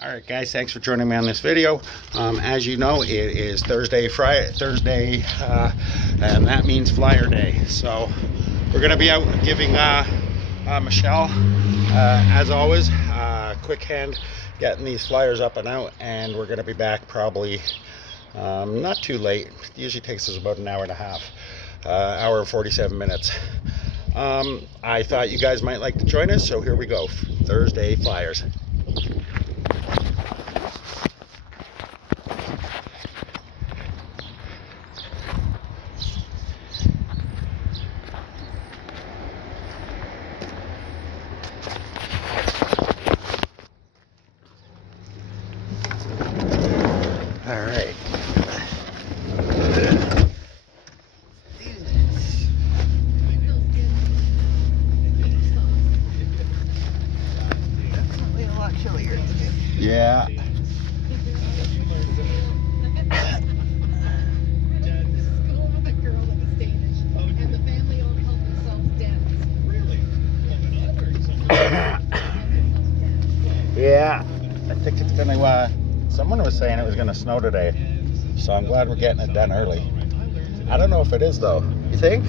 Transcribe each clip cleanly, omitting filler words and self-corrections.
All right, guys, thanks for joining me on this video. As you know, it is Thursday, and that means flyer day. So we're going to be out giving Michelle, as always, quick hand getting these flyers up and out, and we're going to be back probably not too late. It usually takes us about an hour and a half, hour and 47 minutes. I thought you guys might like to join us, so here we go. Thursday flyers. All right. Definitely a lot chillier today. Yeah. Yeah. I think it's gonna. Someone was saying it was gonna snow today, so I'm glad we're getting it done early. I don't know if it is though. You think?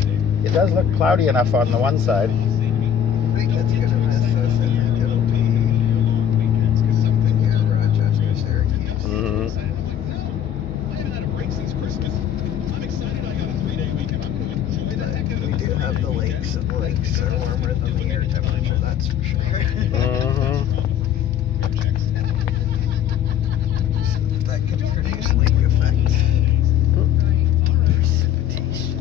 It does look cloudy enough on the one side. I think that's gonna miss us. I think it'll be something near Rochester, Syracuse. But we do have the lakes, and the lakes are warmer than the air temperature, that's for sure. So that can produce lake effect. Precipitation.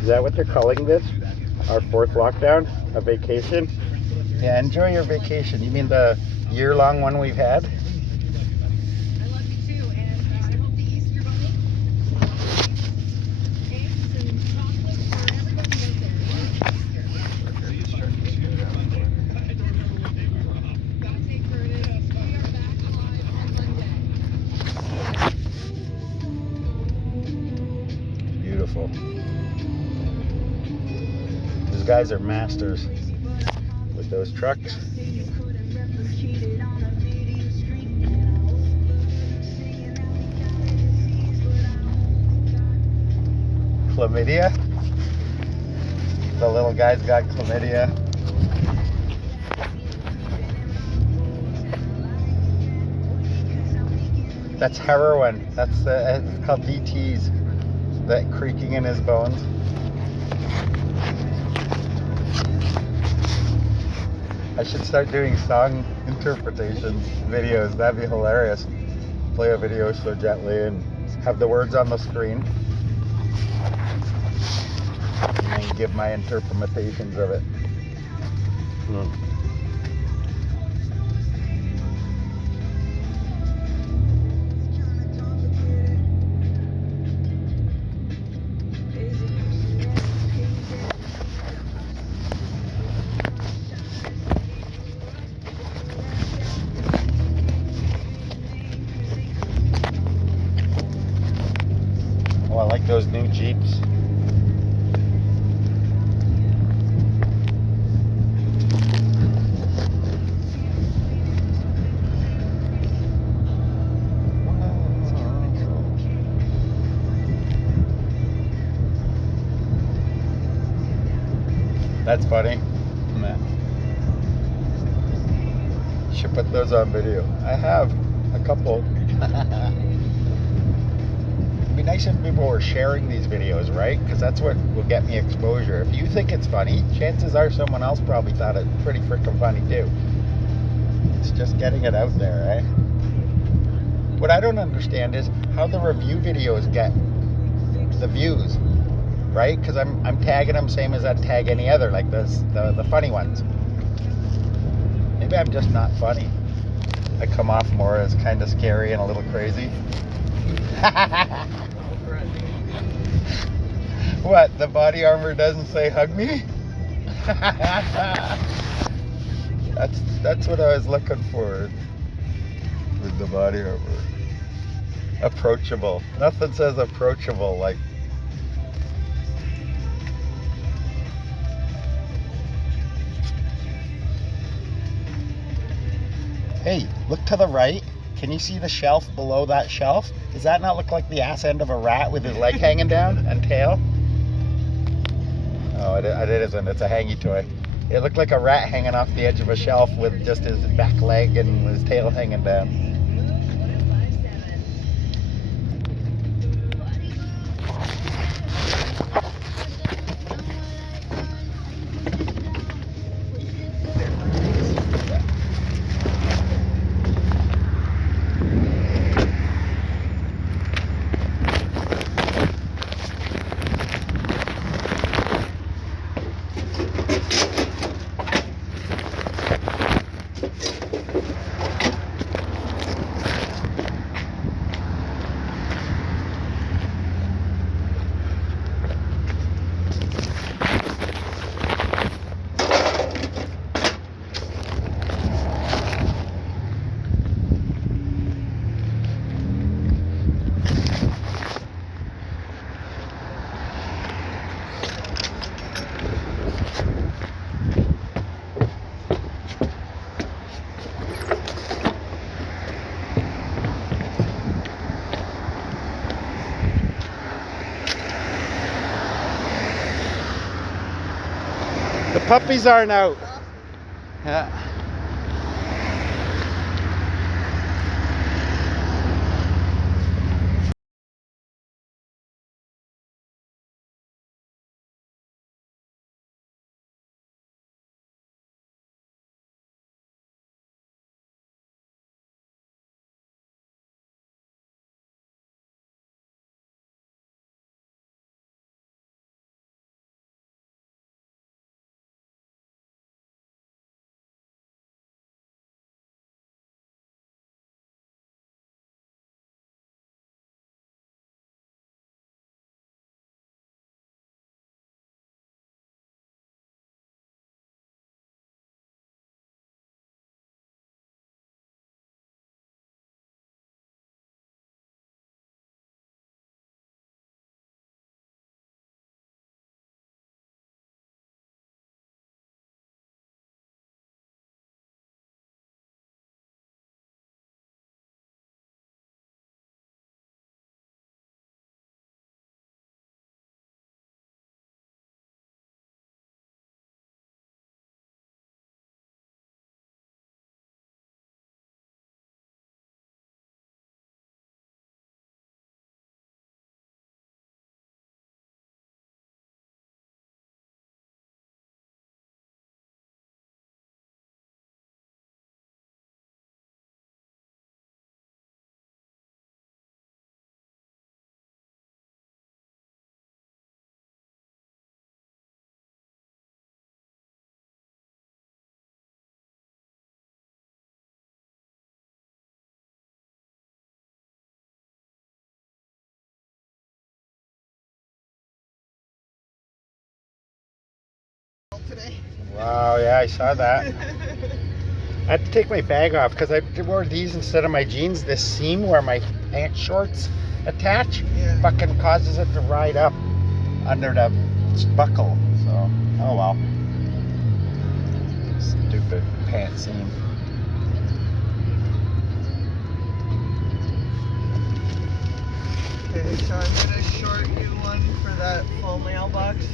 Is that what they're calling this? Our fourth lockdown? A vacation? Yeah, enjoy your vacation. You mean the year-long one we've had? I love you too, and I hope the Easter Bunny cakes and chocolate for everybody out there. Gotta take for it is. We are back live on Monday. Beautiful. These guys are masters with those trucks. Chlamydia. The little guy's got chlamydia. That's heroin. That's it's called DTs. That creaking in his bones. I should start doing song interpretation videos. That'd be hilarious. Play a video so gently and have the words on the screen. And then give my interpretations of it. Oh, I like those new Jeeps. That's funny. Should put those on video. I have a couple. It'd be nice if people were sharing these videos, right? Because that's what will get me exposure. If you think it's funny, chances are someone else probably thought it pretty freaking funny too. It's just getting it out there, eh? What I don't understand is how the review videos get the views, right? Because I'm tagging them same as I'd tag any other, like the funny ones. Maybe I'm just not funny. I come off more as kind of scary and a little crazy. What, the body armor doesn't say hug me? That's what I was looking for with the body armor. Approachable. Nothing says approachable like. Hey, look to the right. Can you see the shelf below that shelf? Does that not look like the ass end of a rat with his leg hanging down and tail? Oh, it isn't. It's a hangy toy. It looked like a rat hanging off the edge of a shelf with just his back leg and his tail hanging down. The puppies aren't out. Yeah. Today. Wow, yeah, I saw that. I had to take my bag off because I wore these instead of my jeans. This seam where my pants shorts attach fucking causes it to ride up under the buckle. So, oh well. Stupid pant seam. Okay, so I'm gonna short you one for that full mailbox.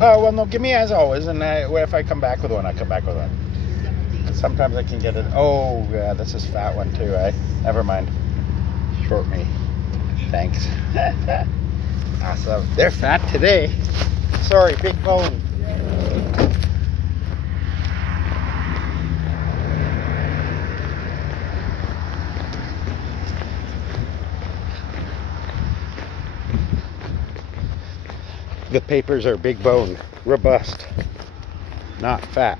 Oh, well, no, give me as always, and if I come back with one, I come back with one. Sometimes I can get it. Oh, yeah, this is fat one too, eh? Never mind. Short me. Thanks. Awesome. They're fat today. Sorry, big bone. The papers are big boned, robust, not fat.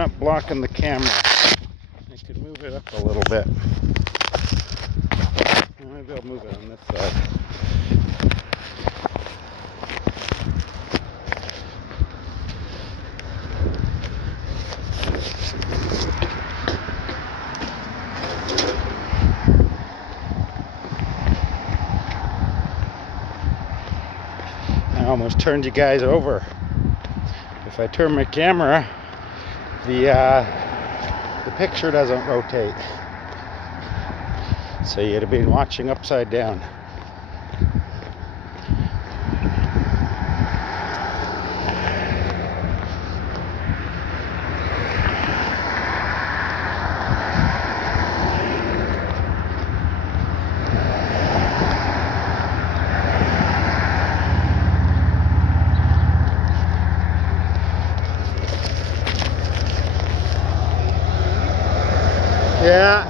up blocking the camera. I could move it up a little bit. Maybe I'll move it on this side. I almost turned you guys over. If I turn my camera, the picture doesn't rotate. So you'd have been watching upside down. Yeah.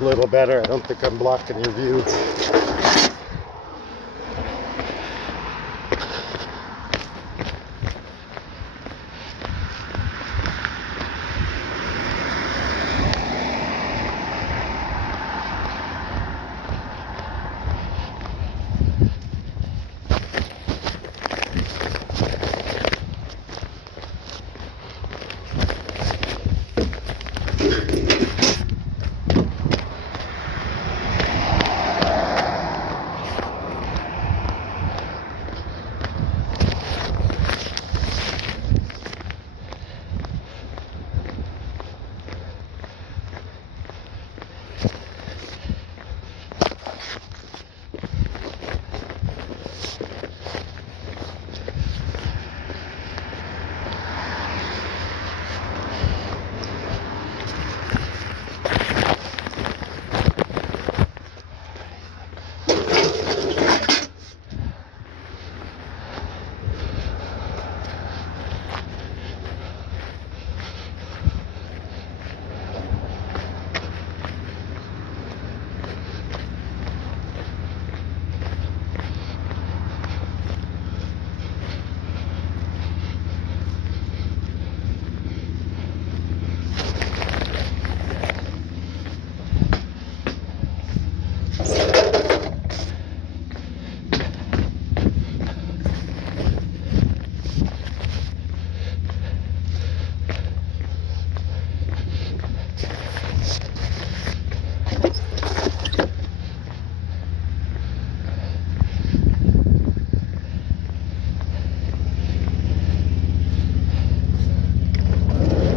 A little better. I don't think I'm blocking your view.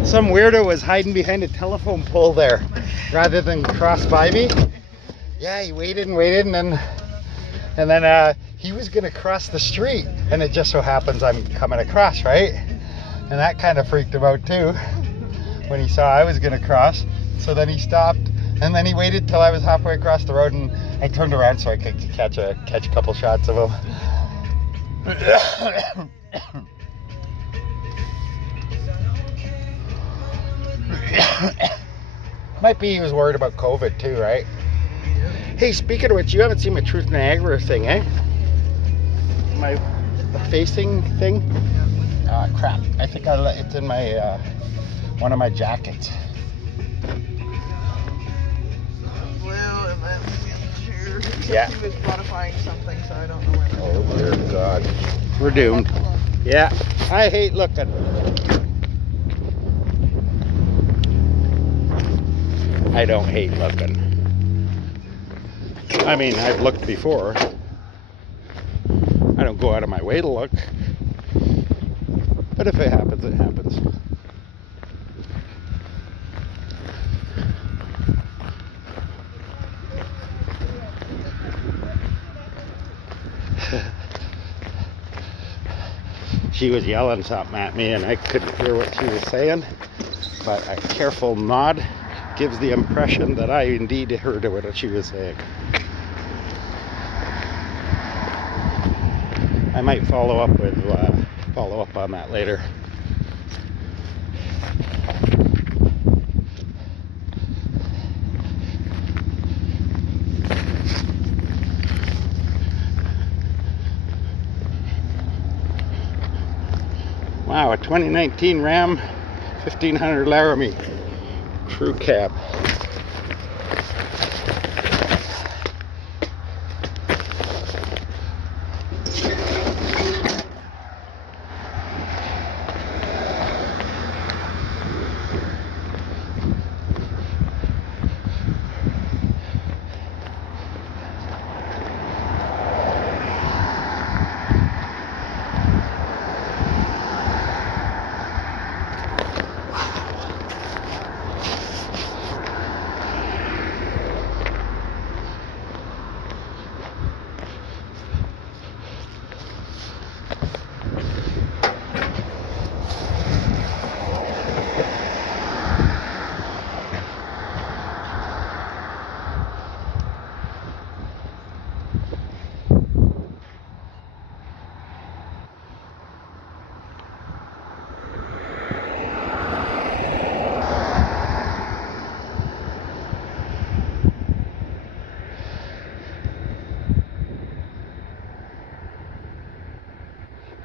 Some weirdo was hiding behind a telephone pole there rather than cross by me. Yeah, he waited and waited, and then he was gonna cross the street, and it just so happens I'm coming across, right? And that kind of freaked him out too when he saw I was gonna cross. So then he stopped, and then he waited till I was halfway across the road, and I turned around so I could catch a couple shots of him. Might be he was worried about COVID too, right? Hey, speaking of which, you haven't seen my Truth Niagara thing, eh? My facing thing? Ah, crap. I think it's in my one of my jackets. Blue and then here. Yeah. He was modifying something, so I don't know when. Oh dear God. We're doomed. Yeah. I hate looking. I don't hate looking. I mean, I've looked before. I don't go out of my way to look. But if it happens, it happens. She was yelling something at me and I couldn't hear what she was saying, but a careful nod gives the impression that I indeed heard what she was saying. I might follow up on that later. Wow, a 2019 Ram 1500 Laramie crew cab.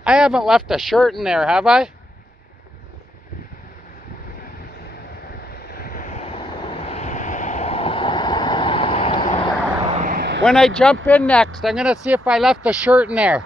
I haven't left a shirt in there, have I? When I jump in next, I'm gonna see if I left the shirt in there.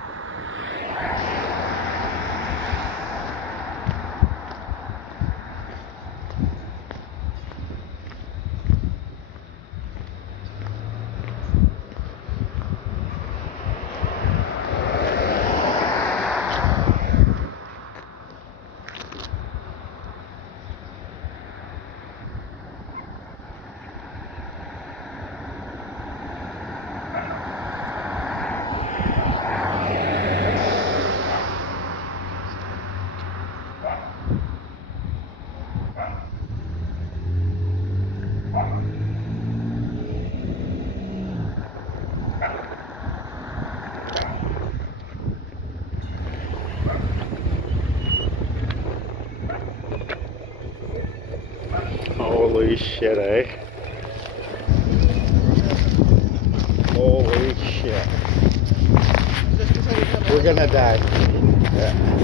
Holy shit, eh? Holy shit. We're gonna die. Yeah.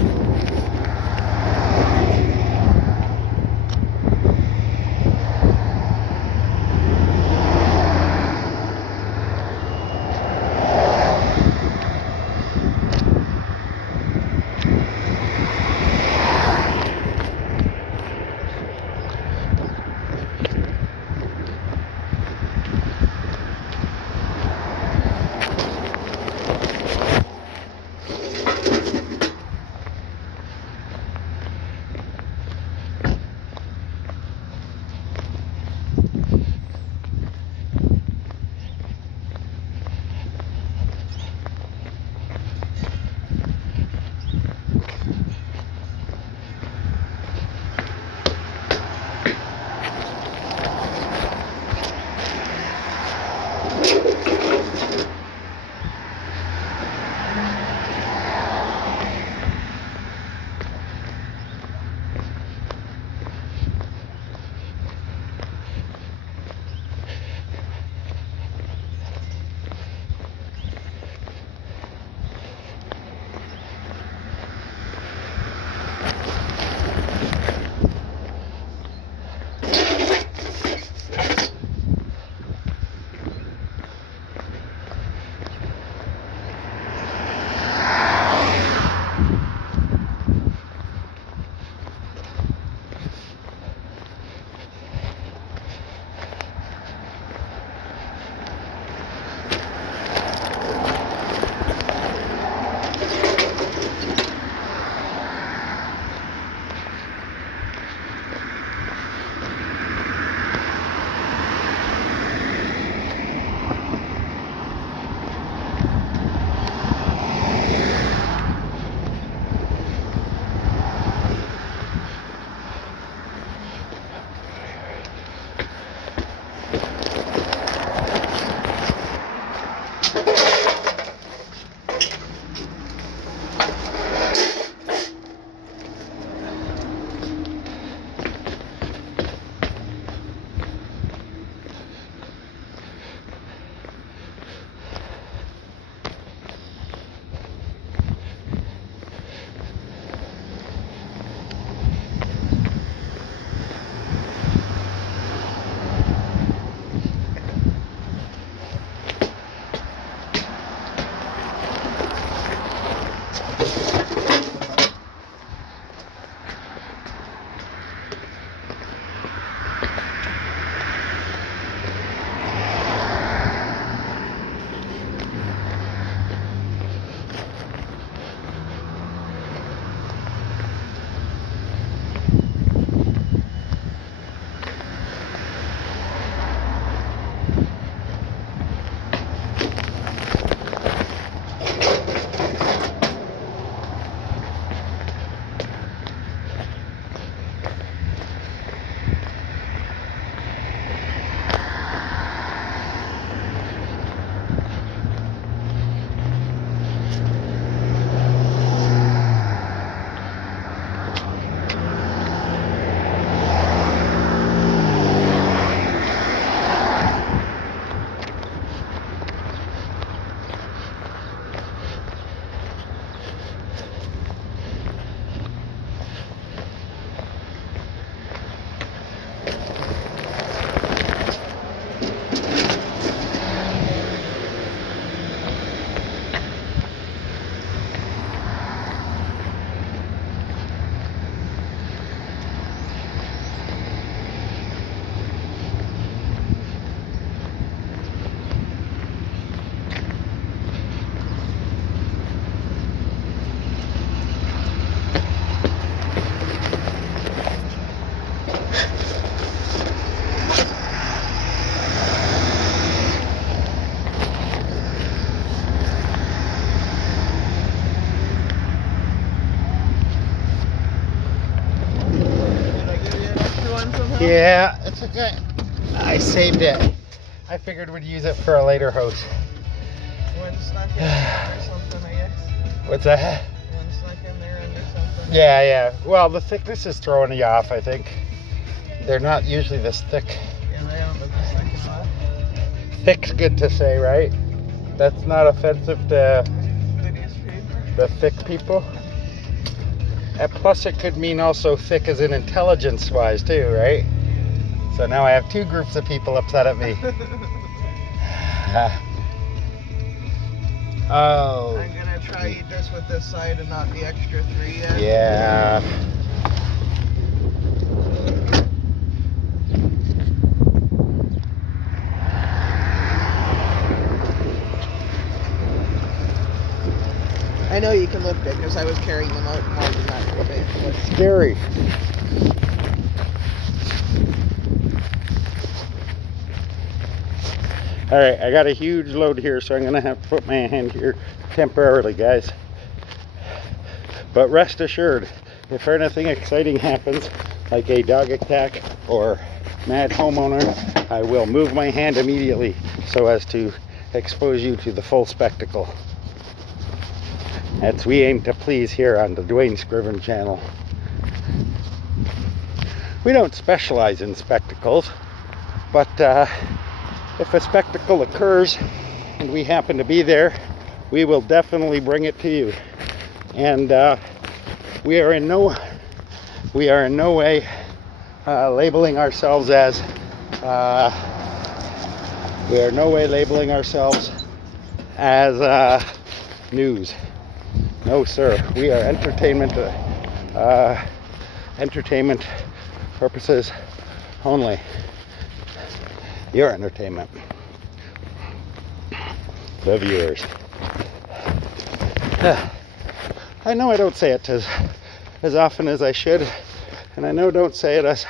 Yeah, it's okay. I saved it. I figured we'd use it for a later house. One snuck in there or something, I guess. What's that? One snuck in there under something. Yeah, yeah. Well, the thickness is throwing you off, I think. They're not usually this thick. Yeah, they don't look the second off. Thick's good to say, right? That's not offensive to Lydia's paper. the thick people. And plus, it could mean also thick as in intelligence-wise too, right? So now I have two groups of people upset at me. Oh. I'm gonna try eat this with this side and not the extra 3 yet. Yeah. I know you can look big because I was carrying them out more than that today. Scary. All right, I got a huge load here, so I'm gonna have to put my hand here temporarily, guys. But rest assured, if anything exciting happens, like a dog attack or mad homeowner, I will move my hand immediately so as to expose you to the full spectacle. That's we aim to please here on the Dwayne Scriven channel. We don't specialize in spectacles, but if a spectacle occurs and we happen to be there, we will definitely bring it to you. And we are in no way labeling ourselves as news. No, sir. We are entertainment purposes only. Your entertainment. The viewers. I know I don't say it as often as I should, and I know I don't say it as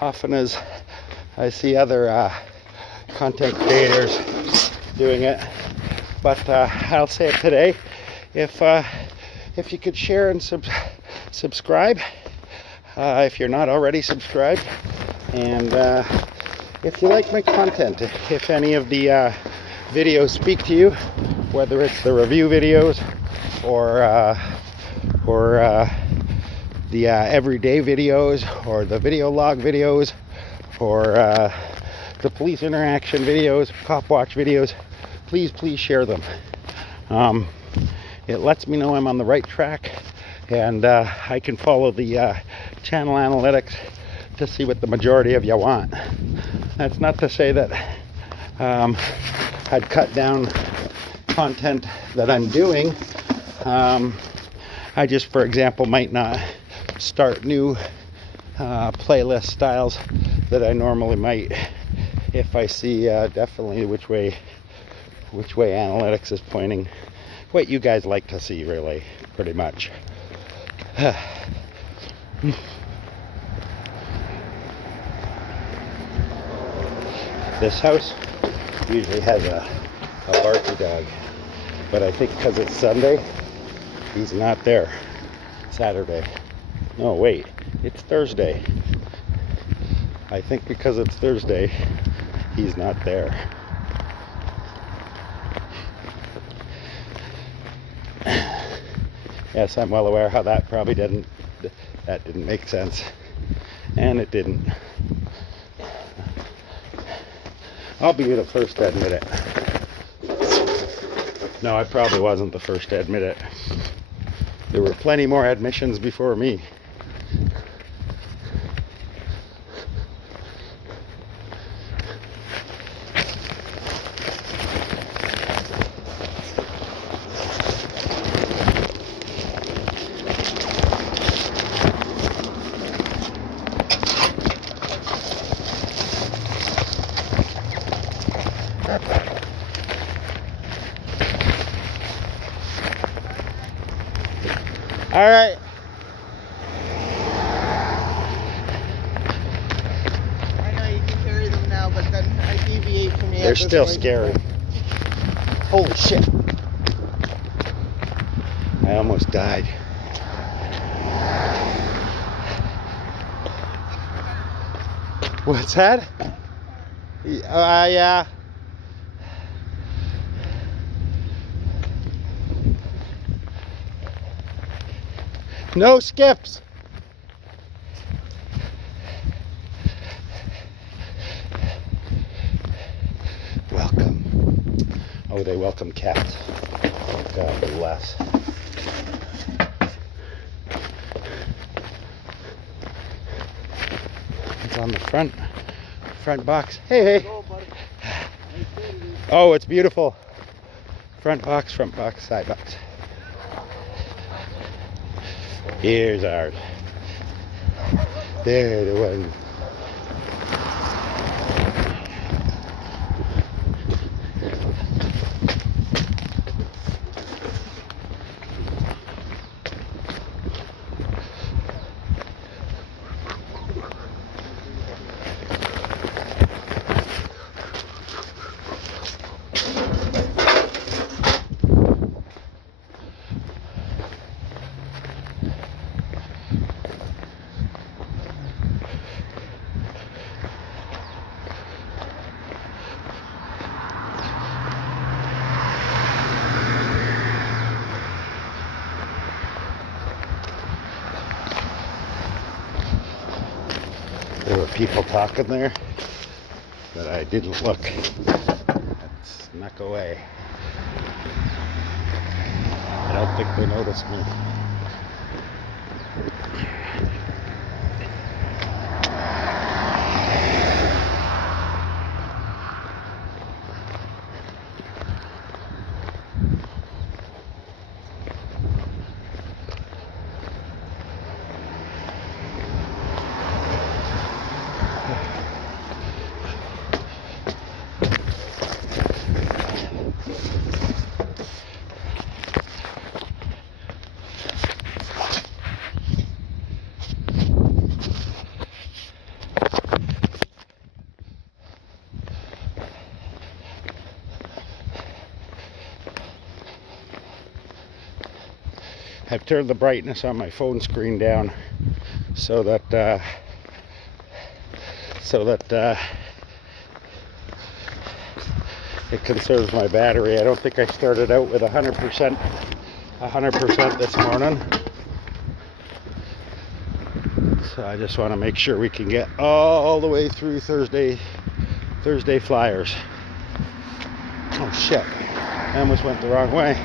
often as I see other content creators doing it, but I'll say it today. If you could share and subscribe, if you're not already subscribed, and if you like my content, if any of the videos speak to you, whether it's the review videos or the everyday videos or the video log videos or the police interaction videos, cop watch videos, please share them. It lets me know I'm on the right track, and I can follow the channel analytics to see what the majority of you want. That's not to say that I'd cut down content that I'm doing. I just, for example, might not start new playlist styles that I normally might if I see definitely which way analytics is pointing. What you guys like to see, really, pretty much. This house usually has a barky dog, but I think because it's Sunday, he's not there. Saturday. No, wait, it's Thursday. I think because it's Thursday, he's not there. Yes, I'm well aware how that probably didn't make sense. And it didn't. I'll be the first to admit it. No, I probably wasn't the first to admit it. There were plenty more admissions before me. All right. I know you can carry them now, but then I deviate from you. They're still scary. Holy shit. I almost died. What's that? Yeah. No skips. Welcome. Oh, they welcome cats. Oh, God bless. It's on the front box. Hey. Oh, it's beautiful. Front box, side box. Here's ours. There, the one. There were people talking there, but I didn't look. I snuck away. I don't think they noticed me. I've turned the brightness on my phone screen down so that it conserves my battery. I don't think I started out with 100% this morning. So I just want to make sure we can get all the way through Thursday flyers. Oh shit, I almost went the wrong way.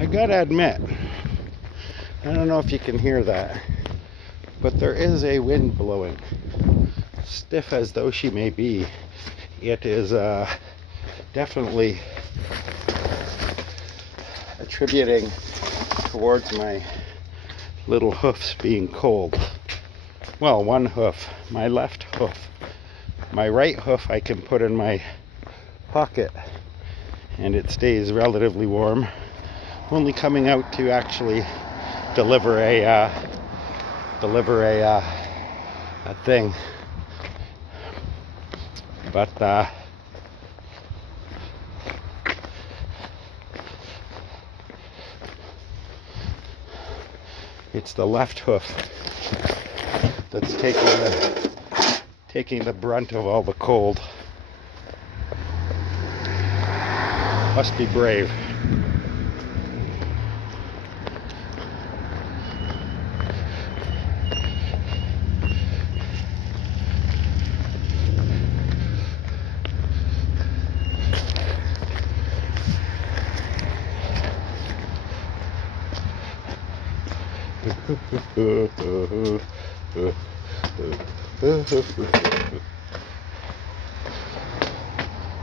I gotta admit, I don't know if you can hear that, but there is a wind blowing. Stiff as though she may be, it is definitely attributing towards my little hoofs being cold. Well, one hoof, my left hoof. My right hoof I can put in my pocket and it stays relatively warm. Only coming out to actually deliver a thing, but it's the left hoof that's taking the brunt of all the cold. Must be brave.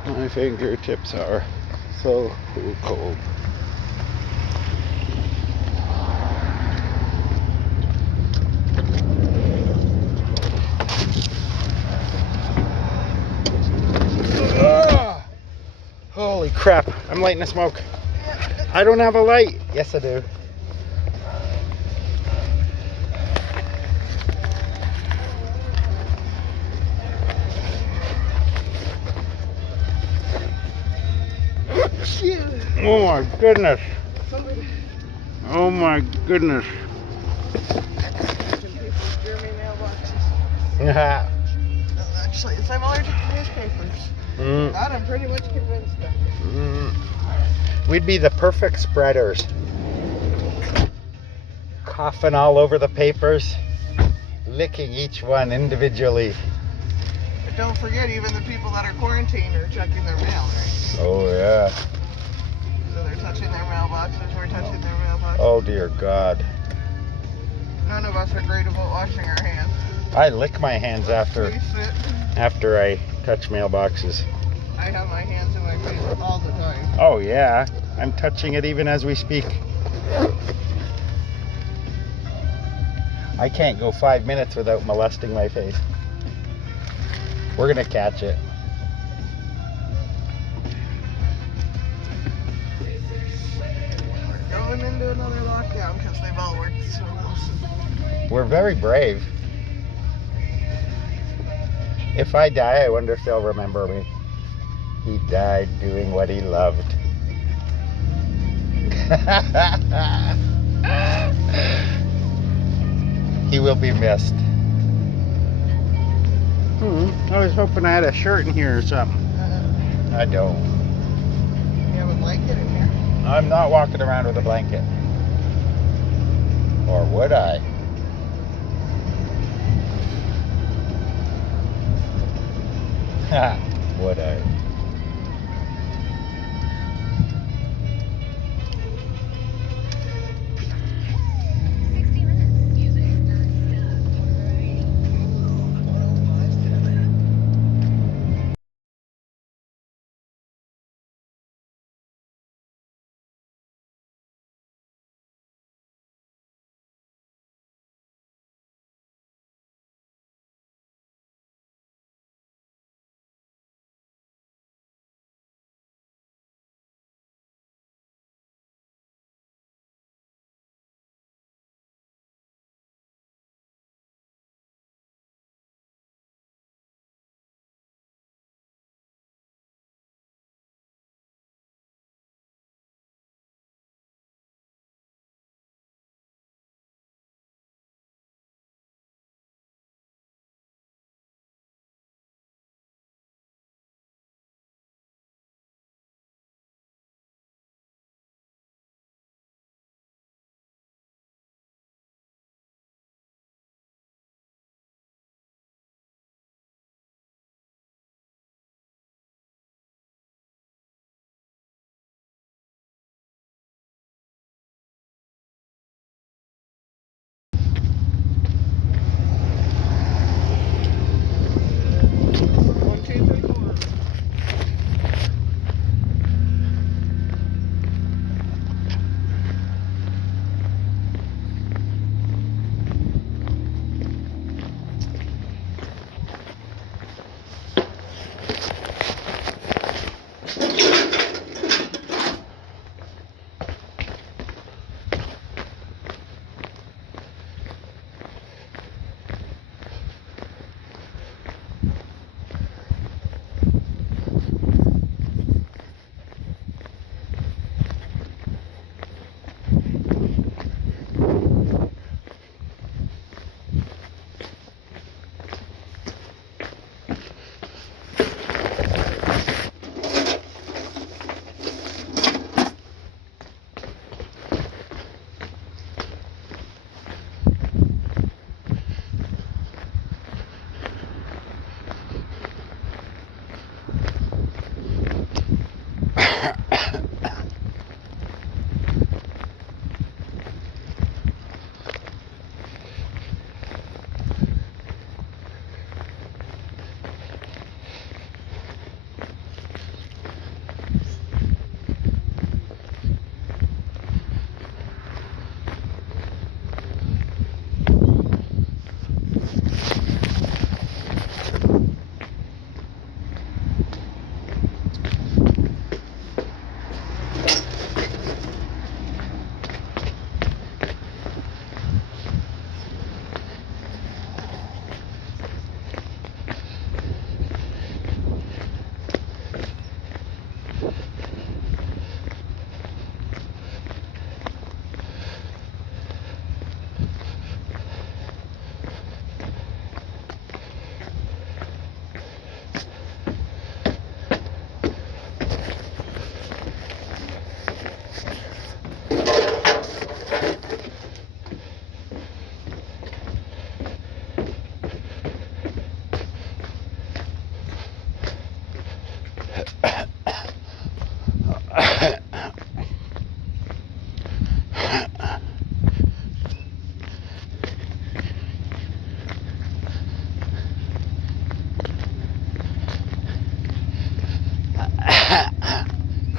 My fingertips are so cold. Holy crap, I'm lighting a smoke. I don't have a light. Yes, I do. Oh my goodness. Somebody Oh my goodness. in people's Jeremy mailboxes. Yeah. No, actually, it's I'm allergic to newspapers. Mm, That I'm pretty much convinced of. mm. We'd be the perfect spreaders. Coughing all over the papers, licking each one individually. But don't forget, even the people that are quarantined are checking their mail, right? Oh yeah. So they're touching their mailboxes, we're touching their mailboxes. Oh dear God. None of us are great about washing our hands. I lick my hands after We sit. I touch mailboxes. I have my hands in my face all the time. Oh yeah. I'm touching it even as we speak. I can't go 5 minutes without molesting my face. We're gonna catch it. We're going into another lockdown because they've all worked so well. We're very brave. If I die, I wonder if they'll remember me. He died doing what he loved. He will be missed. I was hoping I had a shirt in here or something. I don't. You have a blanket in here? I'm not walking around with a blanket. Or would I? Would I?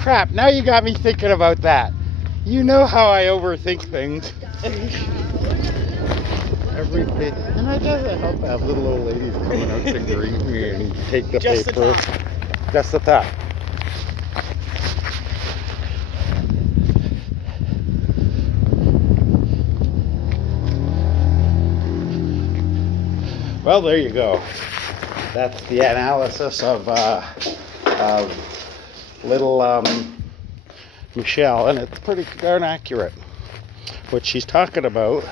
crap, now you got me thinking about that. You know how I overthink things. Everything. And I doesn't help have little old ladies coming out to greet me and take the Just the paper. top. Just the top. Well, there you go. That's the analysis of little Michelle, and it's pretty darn accurate. What she's talking about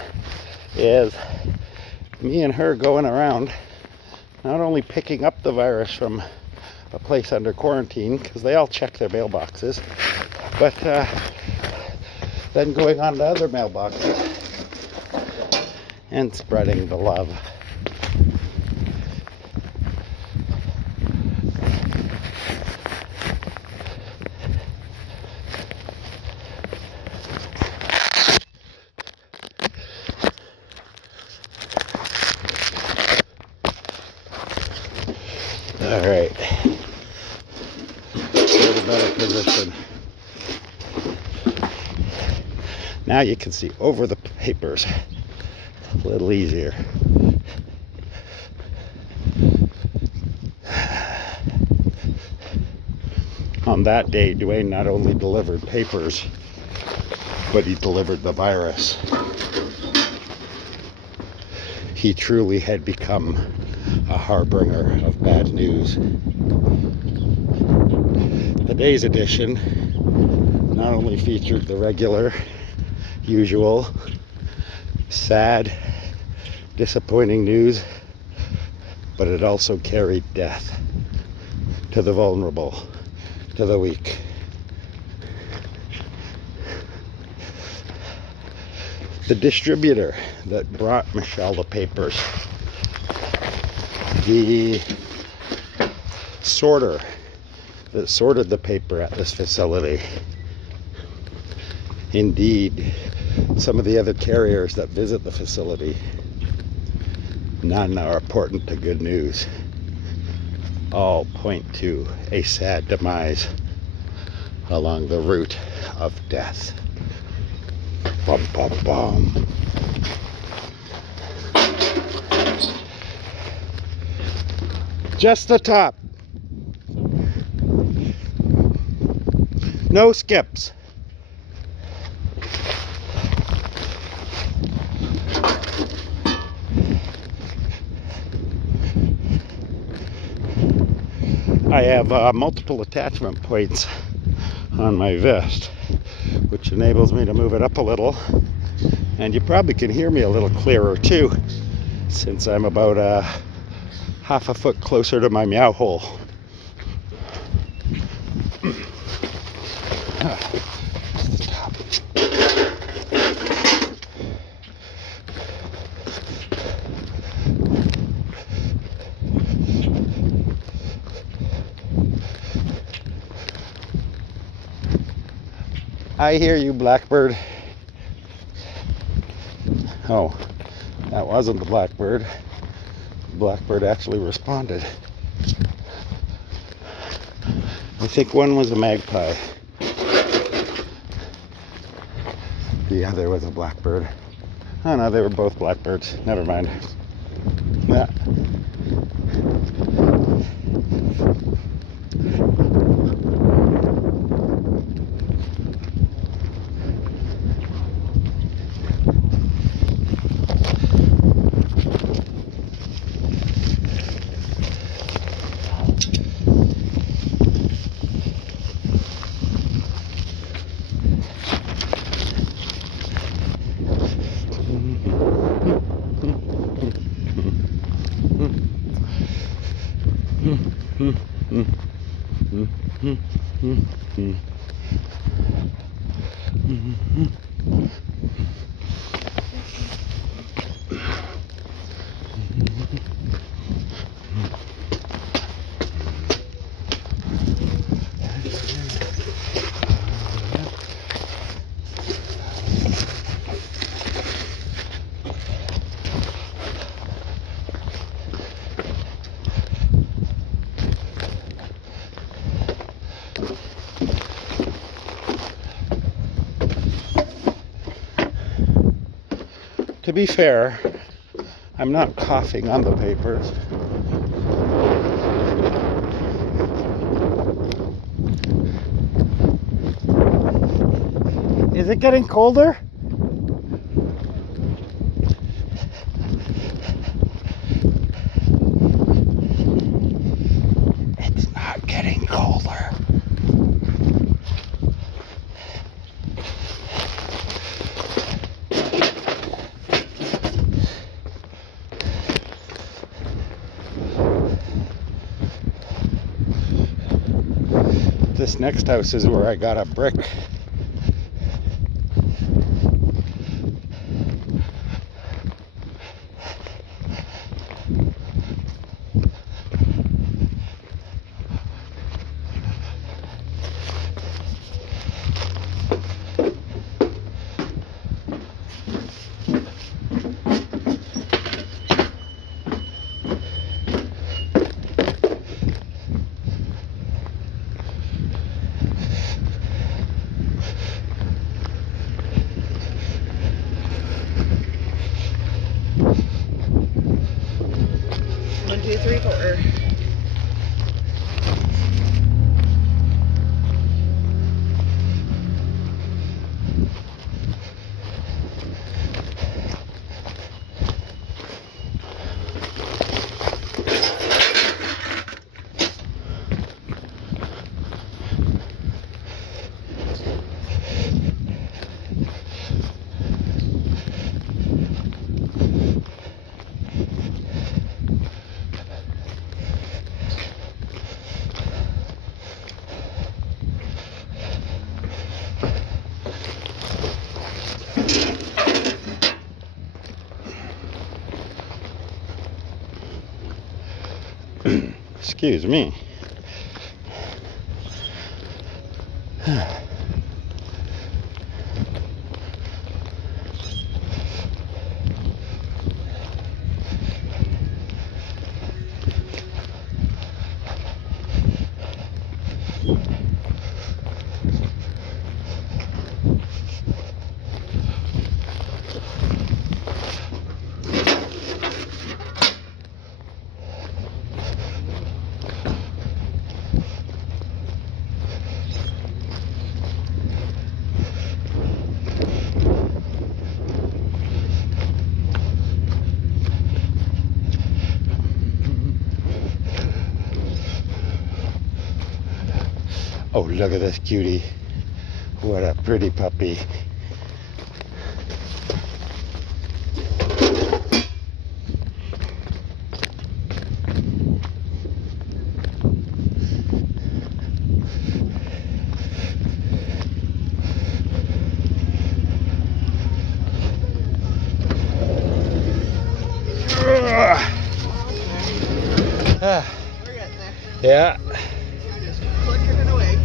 is me and her going around, not only picking up the virus from a place under quarantine, because they all check their mailboxes, but then going on to other mailboxes and spreading the love. All right, a little better position. Now you can see over the papers a little easier. On that day, Dwayne not only delivered papers, but he delivered the virus. He truly had become a harbinger of bad news. Today's edition not only featured the regular, usual, sad, disappointing news, but it also carried death to the vulnerable, to the weak. The distributor that brought Michelle the papers, the sorter that sorted the paper at this facility, indeed some of the other carriers that visit the facility, none are important to good news. All point to a sad demise along the route of death. Bum, bum, bum. Just the top. No skips. I have multiple attachment points on my vest, which enables me to move it up a little, and you probably can hear me a little clearer too, since I'm about half a foot closer to my meow hole. I hear you, Blackbird. Oh, that wasn't the Blackbird. Blackbird actually responded. I think one was a magpie. The other was a blackbird. Oh no, they were both blackbirds. Never mind. Yeah. be fair, I'm not coughing on the papers. Is it getting colder? It's not getting colder. This next house is where I got a brick. One, two, three, four. Excuse me. Oh, look at this cutie. What a pretty puppy. We're getting there. Yeah. Just clicking it away.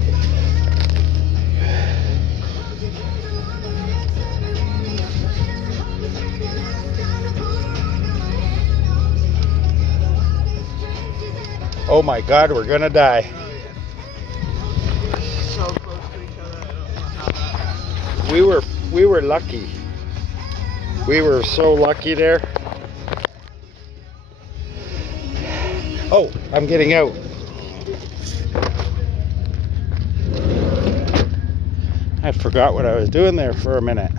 Oh my God, we're gonna die. Oh yeah. We're so close to each other. I don't know how that happened. We were lucky. We were so lucky there. Oh, I'm getting out. I forgot what I was doing there for a minute.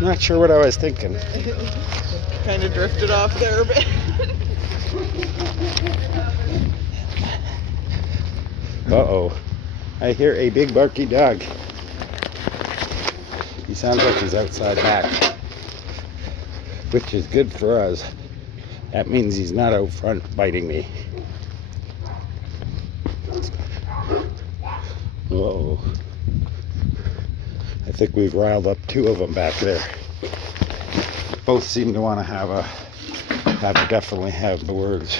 Not sure what I was thinking. Kind of drifted off there a bit. Uh-oh. I hear a big barky dog. He sounds like he's outside back, which is good for us. That means he's not out front biting me. Uh-oh. I think we've riled up two of them back there. Both seem to want to definitely have the words.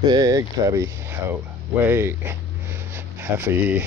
Big tubby out, way heavy.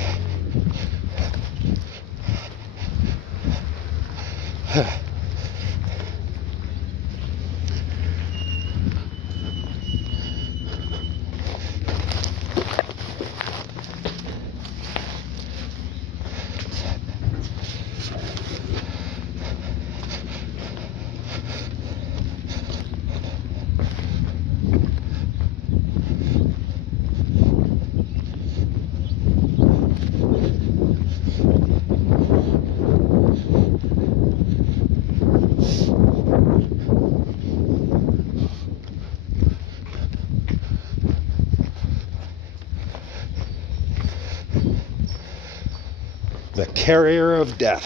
The carrier of death.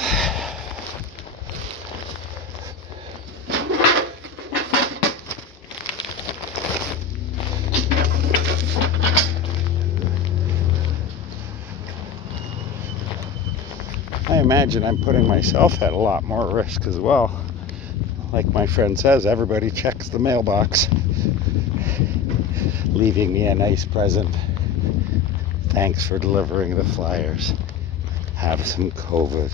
I imagine I'm putting myself at a lot more risk as well. Like my friend says, everybody checks the mailbox, leaving me a nice present. Thanks for delivering the flyers. Have some COVID.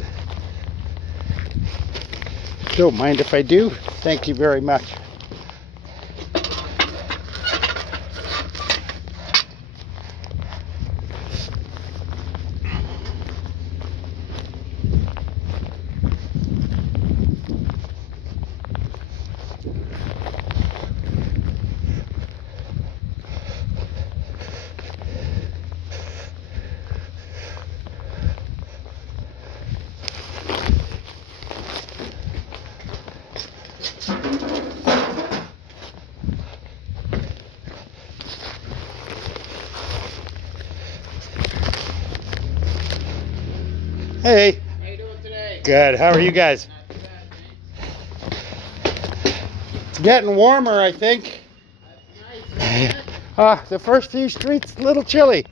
Don't mind if I do. Thank you very much. Hey. How you doing today? Good. How are you guys? Not too bad, thanks. It's getting warmer, I think. That's nice. The first few streets a little chilly.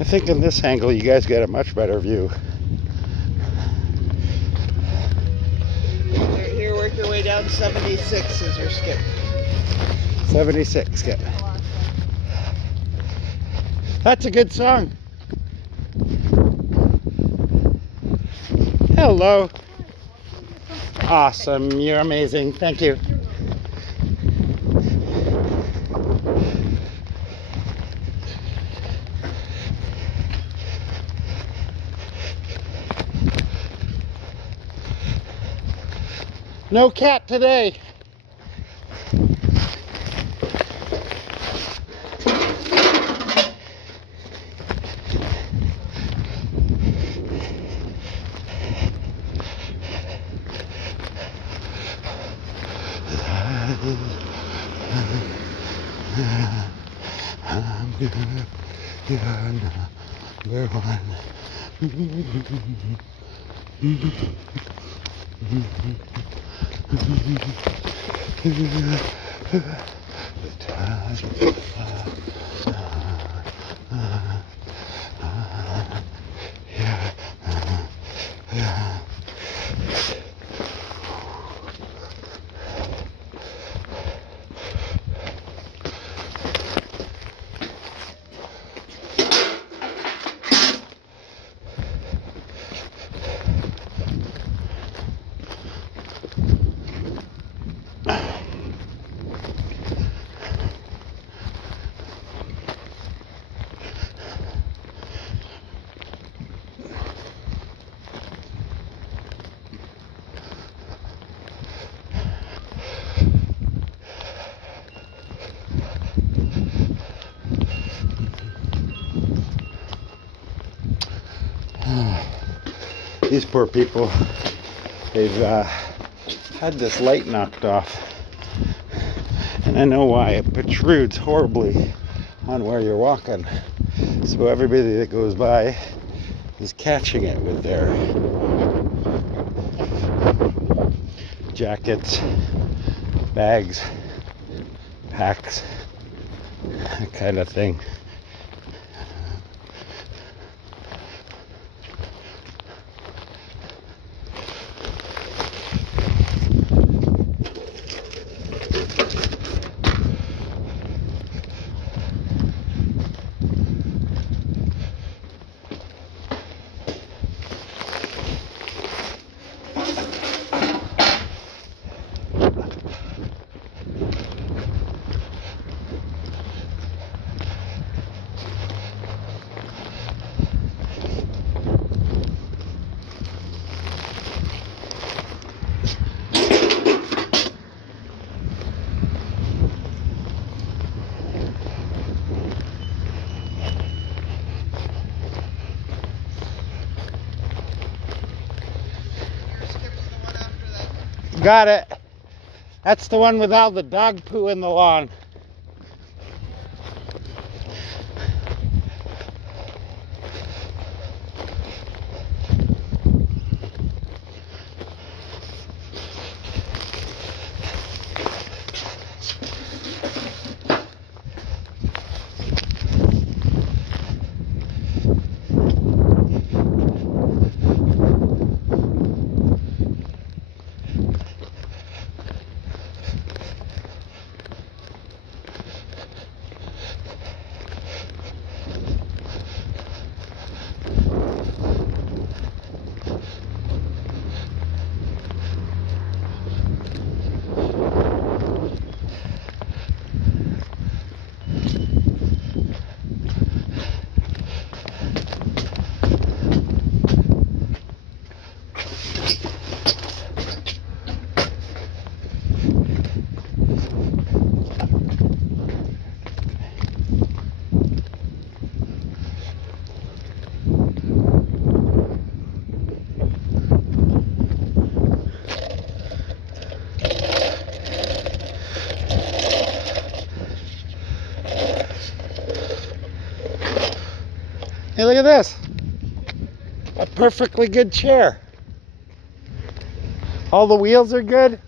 I think in this angle you guys get a much better view. Here, work your way down 76 is your skip. 76, Skip. That's a good song. Hello. Awesome. You're amazing. Thank you. No cat today. I'm good. You're number one. These poor people, they've had this light knocked off. And I know why. It protrudes horribly on where you're walking. So everybody that goes by is catching it with their jackets, bags, packs, that kind of thing. Got it. That's the one with all the dog poo in the lawn. Hey, look at this. A perfectly good chair. All the wheels are good.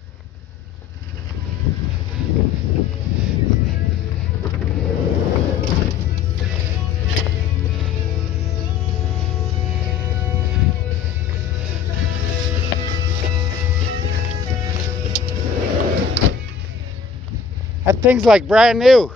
That thing's like brand new.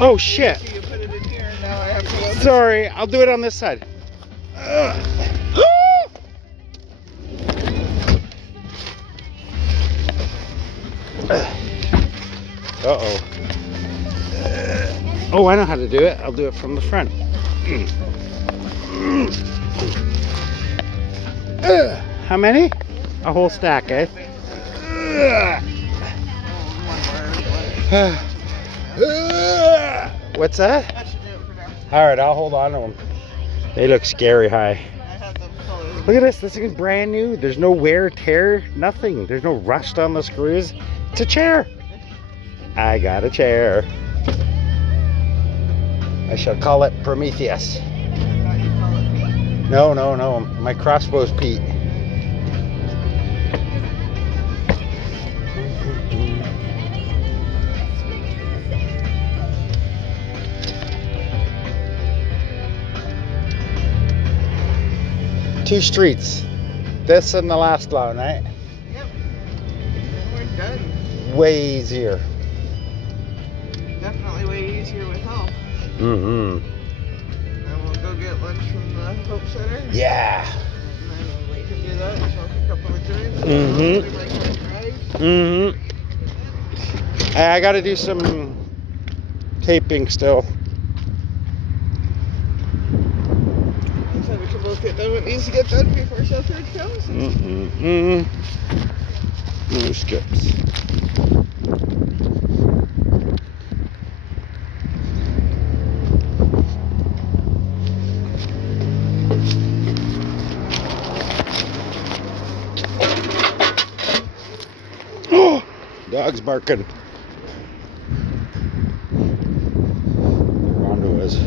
Oh shit. You put it in here and now I have to look. Sorry, I'll do it on this side. Uh-oh. Oh, I know how to do it. I'll do it from the front. How many? A whole stack, eh? What's that? That should do it for now. Alright, I'll hold on to them. They look scary high. I had them closed. Look at this. This thing's brand new. There's no wear, tear, nothing. There's no rust on the screws. It's a chair. I got a chair. I shall call it Prometheus. I thought you'd call it me. No. My crossbow's Pete. 2 streets. This and the last line, right? Yep. And we're done. Way easier. Definitely way easier with help. Mm-hmm. And we'll go get lunch from the Hope Center. Yeah. And then we can do that and smoke a couple of joints. Mhm. We might go drive. Mm-hmm. Hey, I gotta do some taping still. So we can both get done what needs to get done before Shepherd comes. Mm-hmm. No skips. Dog's barking. Rondo is.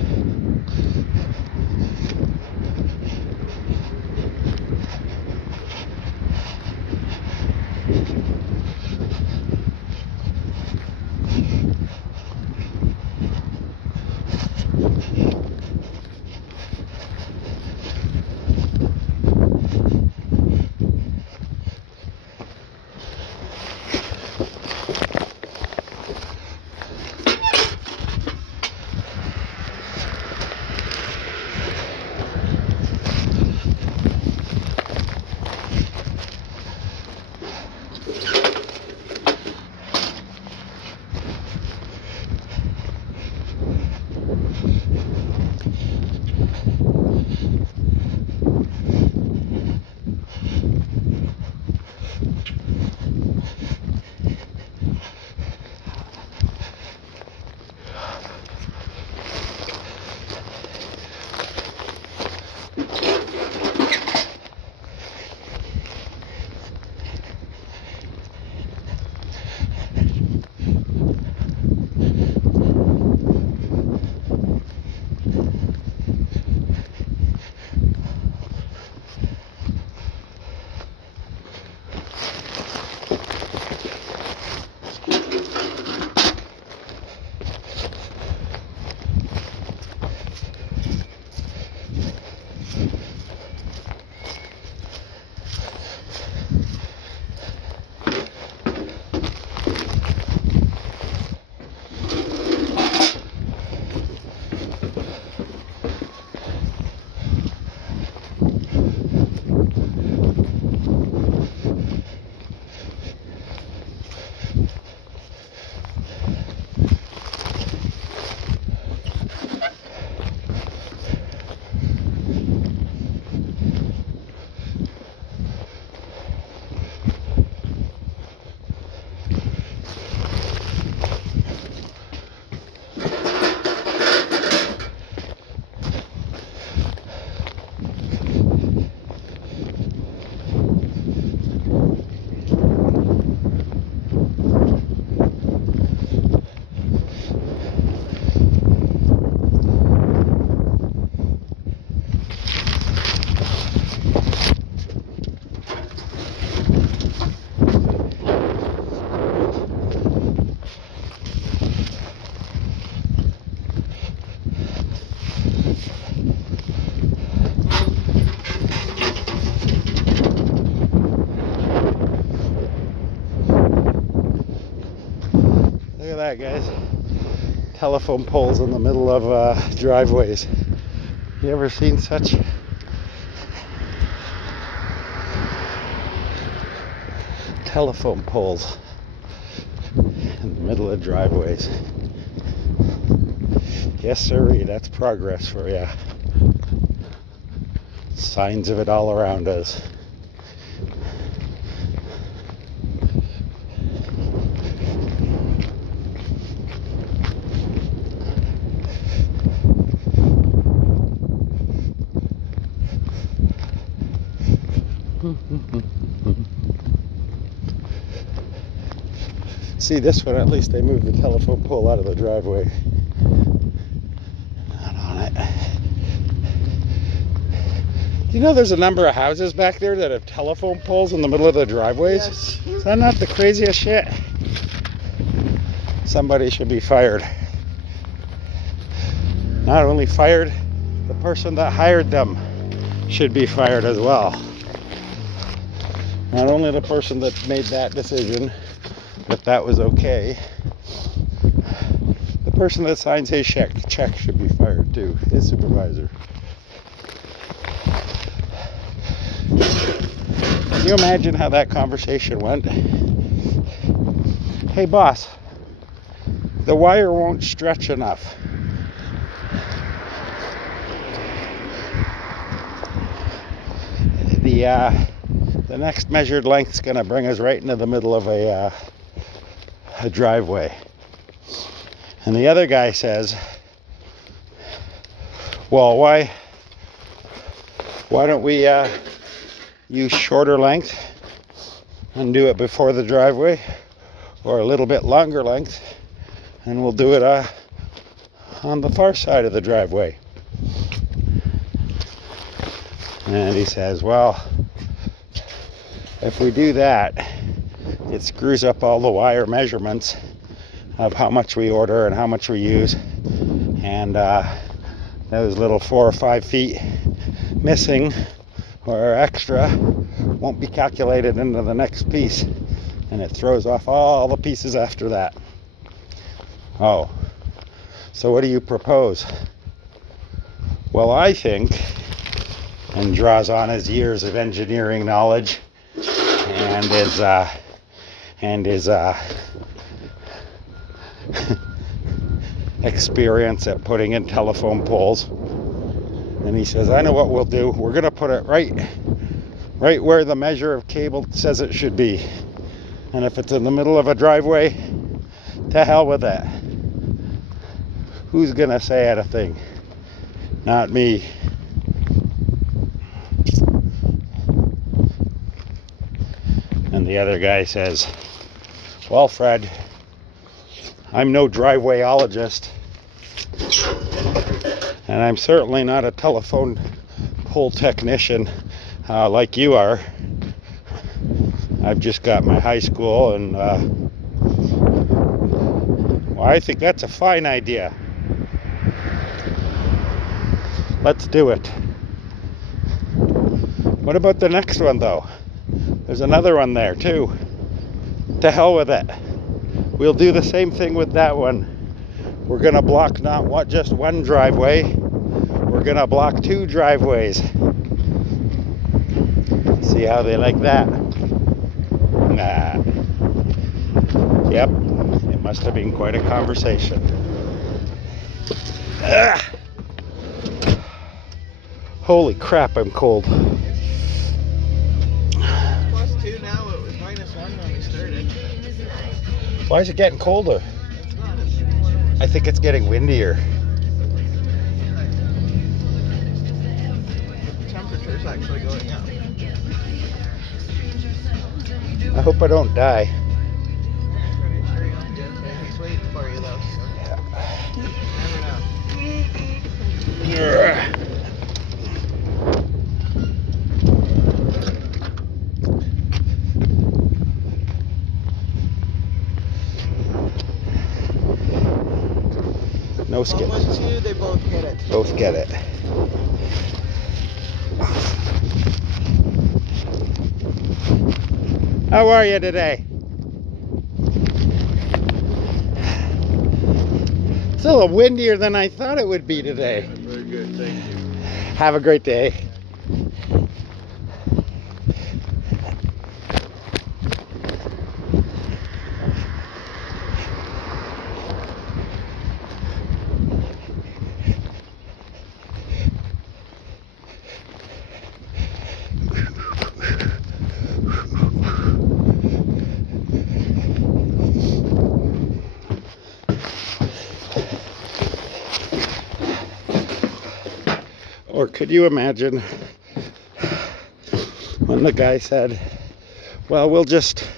Look at that, guys. Telephone poles in the middle of driveways. You ever seen such? Telephone poles in the middle of driveways. Yes, sir, that's progress for you. Signs of it all around us. See, this one, at least they moved the telephone pole out of the driveway. Not on it. Do you know there's a number of houses back there that have telephone poles in the middle of the driveways? Yes. Is that not the craziest shit? Somebody should be fired. Not only fired, the person that hired them should be fired as well. Not only the person that made that decision, that was okay, the person that signs his check should be fired too, his supervisor. Can you imagine how that conversation went? Hey boss, the wire won't stretch enough. The next measured length is going to bring us right into the middle of a driveway. And the other guy says, well, why don't we use shorter length and do it before the driveway, or a little bit longer length, and we'll do it on the far side of the driveway. And he says, well, if we do that, it screws up all the wire measurements of how much we order and how much we use, and those little 4 or 5 feet missing or extra won't be calculated into the next piece, and it throws off all the pieces after that. Oh, so what do you propose? Well, I think, and draws on his years of engineering knowledge and his experience at putting in telephone poles. And he says, I know what we'll do. We're going to put it right where the measure of cable says it should be. And if it's in the middle of a driveway, to hell with that. Who's going to say anything? Not me. And the other guy says, well, Fred, I'm no drivewayologist, and I'm certainly not a telephone pole technician like you are. I've just got my high school, and well, I think that's a fine idea. Let's do it. What about the next one, though? There's another one there, too. To hell with it. We'll do the same thing with that one. We're going to block not just one driveway. We're going to block 2 driveways. See how they like that? Nah. Yep. It must have been quite a conversation. Ah. Holy crap, I'm cold. +2 now. It was -1 when we started. Why is it getting colder? It's not. It's warmer. I think it's getting windier. The temperature's actually going up. I hope I don't die. I'm pretty sure you'll be okay. He's waiting for you though. So. You never know. No skips. 1, 2, they both get it. Both get it. How are you today? It's a little windier than I thought it would be today. Very good, thank you. Have a great day. Or could you imagine when the guy said, well, we'll just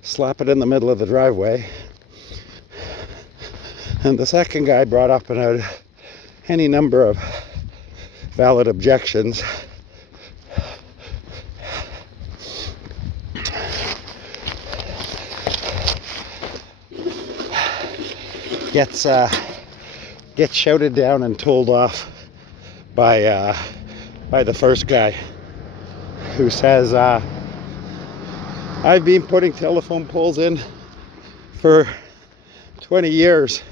slap it in the middle of the driveway, and the second guy brought up any number of valid objections. Gets shouted down and told off by by the first guy who says, I've been putting telephone poles in for 20 years.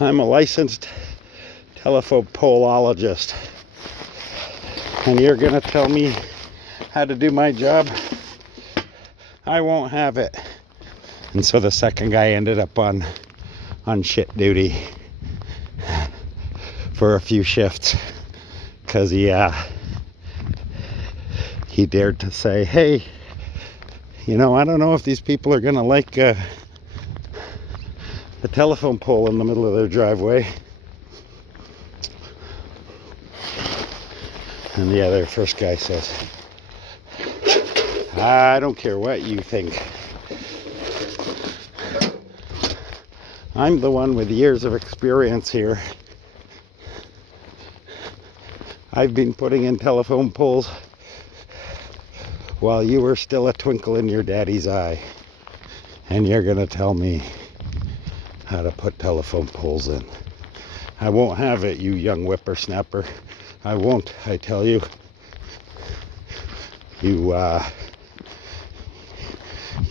I'm a licensed telephone poleologist. And you're gonna tell me how to do my job? I won't have it. And so the second guy ended up on shit duty for a few shifts because he dared to say, hey, you know, I don't know if these people are gonna like the telephone pole in the middle of their driveway. And the other first guy says, I don't care what you think. I'm the one with years of experience here. I've been putting in telephone poles while you were still a twinkle in your daddy's eye. And you're gonna tell me how to put telephone poles in. I won't have it, you young whippersnapper. I won't, I tell you. You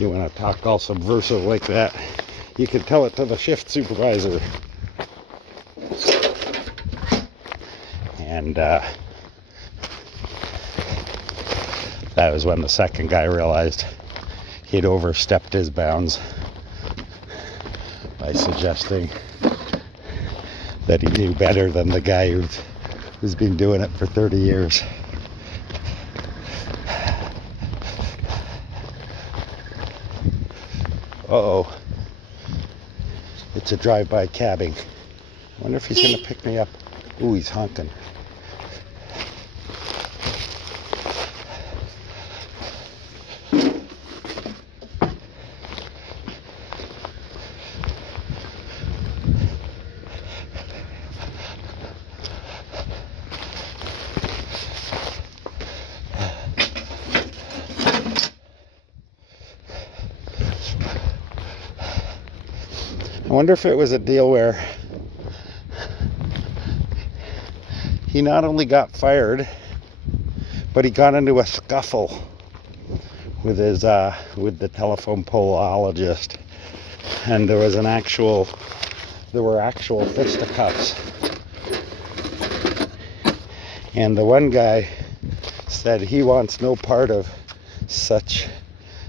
want to talk all subversive like that, you can tell it to the shift supervisor. And that was when the second guy realized he'd overstepped his bounds by suggesting that he knew better than the guy who's been doing it for 30 years. Uh-oh. It's a drive-by cabbing. I wonder if he's gonna pick me up. Ooh, he's honking. I wonder if it was a deal where he not only got fired, but he got into a scuffle with his with the telephone poleologist, and there were actual fisticuffs. And the one guy said he wants no part of such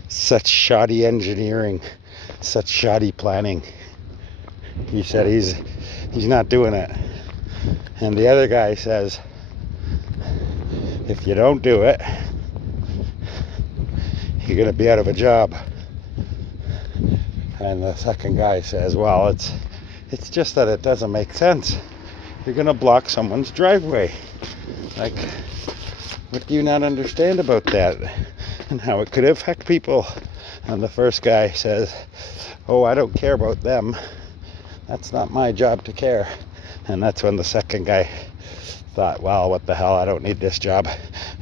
shoddy engineering, such shoddy planning. He said he's not doing it. And the other guy says, if you don't do it, you're gonna be out of a job. And the second guy says, well, it's just that it doesn't make sense. You're gonna block someone's driveway. Like, what do you not understand about that? And how it could affect people? And the first guy says, oh, I don't care about them. That's not my job to care. And that's when the second guy thought, well, what the hell, I don't need this job.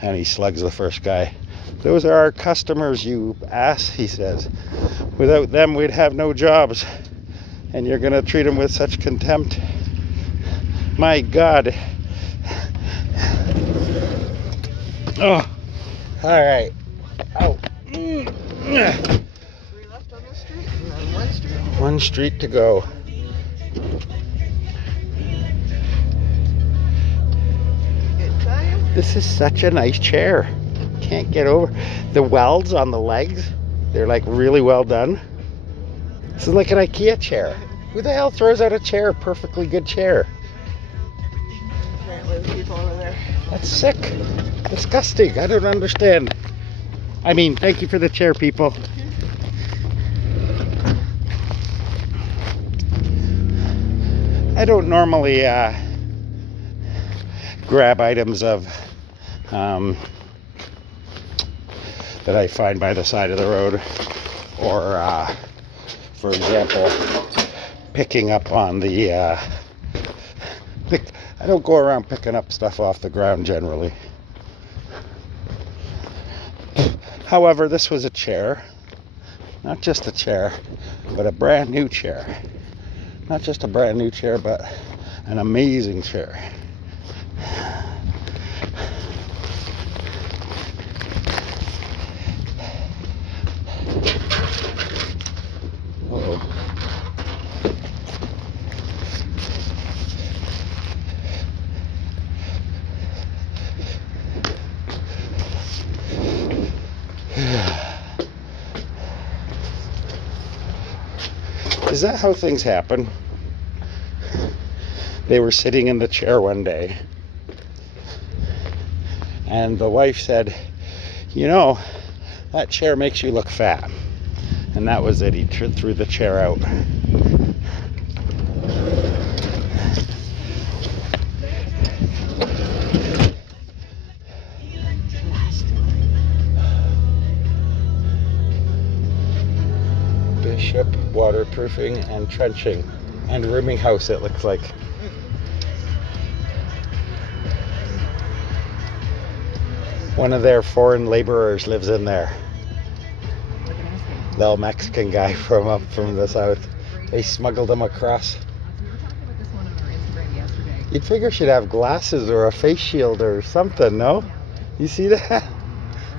And he slugs the first guy. Those are our customers, you ass, he says. Without them, we'd have no jobs. And you're gonna treat them with such contempt. My God. Oh, all right. Oh. 3 left on this street, and then 1 street. One street to go. Good time. This is such a nice chair. Can't get over the welds on the legs. They're like really well done. This is like an IKEA chair. Who the hell throws out a chair? Perfectly good chair. Apparently the people over there. That's sick. Disgusting. I don't understand. I mean, thank you for the chair, people. I don't normally grab items of that I find by the side of the road, or for example, picking up on the I don't go around picking up stuff off the ground generally. However, this was a chair. Not just a chair, but a brand new chair. Not just a brand new chair, but an amazing chair. Uh-oh. Is that how things happen? They were sitting in the chair one day, and the wife said, "You know, that chair makes you look fat." And that was it. He threw the chair out. Bishop Waterproofing and Trenching and Rooming House, it looks like. One of their foreign laborers lives in there. The old Mexican guy from up from the south. They smuggled him across. We were talking about this one on our Instagram yesterday. You'd figure she'd have glasses or a face shield or something, no? You see that?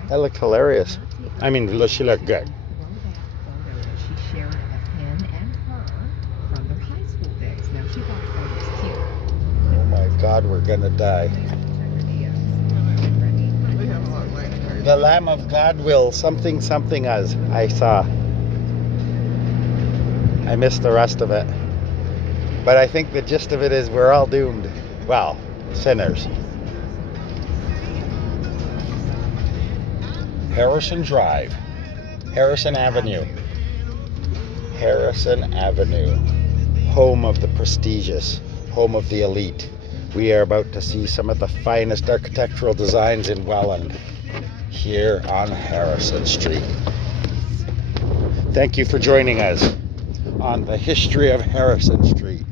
That looked hilarious. I mean, she looked good. Photo that she shared of him and her from their high school days. Now she thought the photo was cute. Oh my God, we're gonna die. We have a lot of light cars. The Lamb of God will something us. I saw. I missed the rest of it. But I think the gist of it is we're all doomed. Well, sinners. Harrison Drive. Harrison Avenue. Harrison Avenue. Home of the prestigious. Home of the elite. We are about to see some of the finest architectural designs in Welland here on Harrison Street. Thank you for joining us on the history of Harrison Street.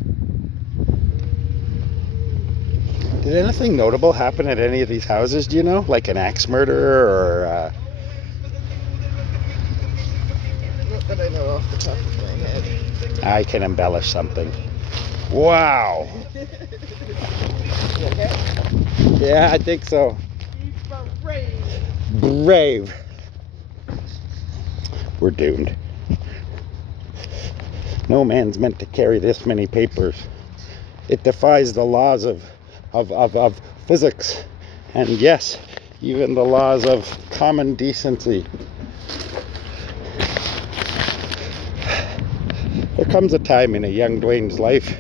Did anything notable happen at any of these houses, do you know? Like an axe murder or... Not that I know off the top of my head. I can embellish something. Wow! You okay? Yeah, I think so. Brave. We're doomed. No man's meant to carry this many papers. It defies the laws of physics. And yes, even the laws of common decency. There comes a time in a young Dwayne's life.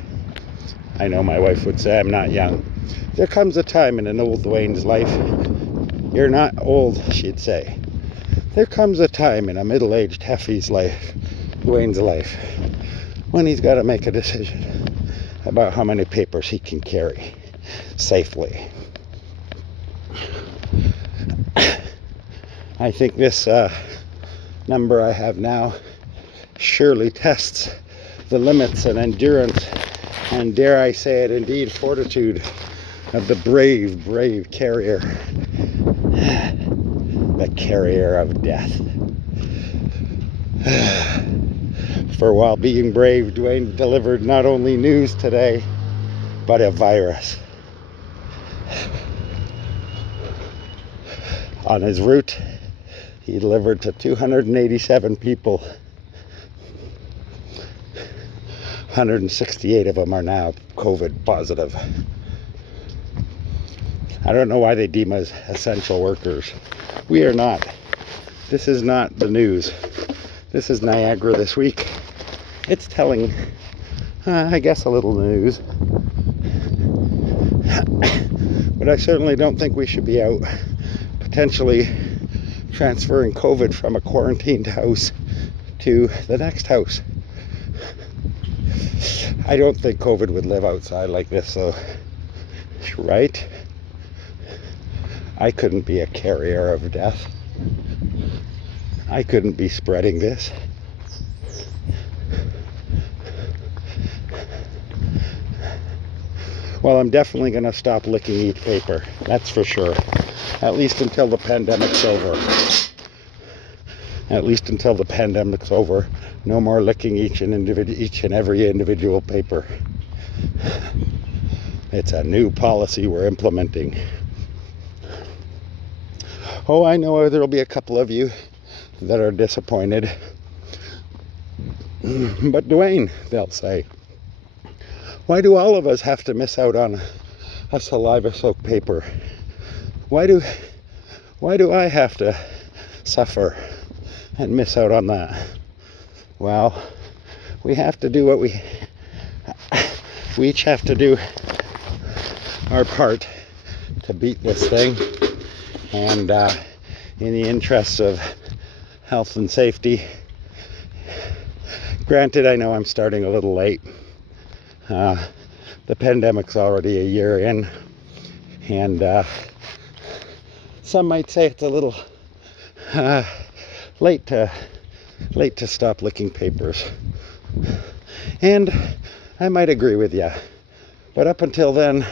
I know my wife would say I'm not young. There comes a time in an old Dwayne's life. You're not old, she'd say. There comes a time in a middle-aged Heffy's life, Dwayne's life, when he's got to make a decision about how many papers he can carry safely. I think this number I have now surely tests the limits and endurance and, dare I say it, indeed fortitude of the brave, brave carrier. The carrier of death. For while being brave, Dwayne delivered not only news today, but a virus. On his route, he delivered to 287 people. 168 of them are now COVID positive. I don't know why they deem us essential workers. We are not. This is not the news. This is Niagara this week. It's telling, I guess, a little news. But I certainly don't think we should be out potentially transferring COVID from a quarantined house to the next house. I don't think COVID would live outside like this, though. Right? I couldn't be a carrier of death. I couldn't be spreading this. Well, I'm definitely going to stop licking each paper. That's for sure. At least until the pandemic's over. At least until the pandemic's over. No more licking each and every individual paper. It's a new policy we're implementing. Oh, I know there'll be a couple of you that are disappointed. But Dwayne, they'll say, why do all of us have to miss out on a saliva-soaked paper? Why do I have to suffer and miss out on that? Well, we have to do what we each have to do our part to beat this thing, and in the interests of health and safety. Granted, I know I'm starting a little late. The pandemic's already a year in, and some might say it's a little late to stop licking papers. And I might agree with you. But up until then,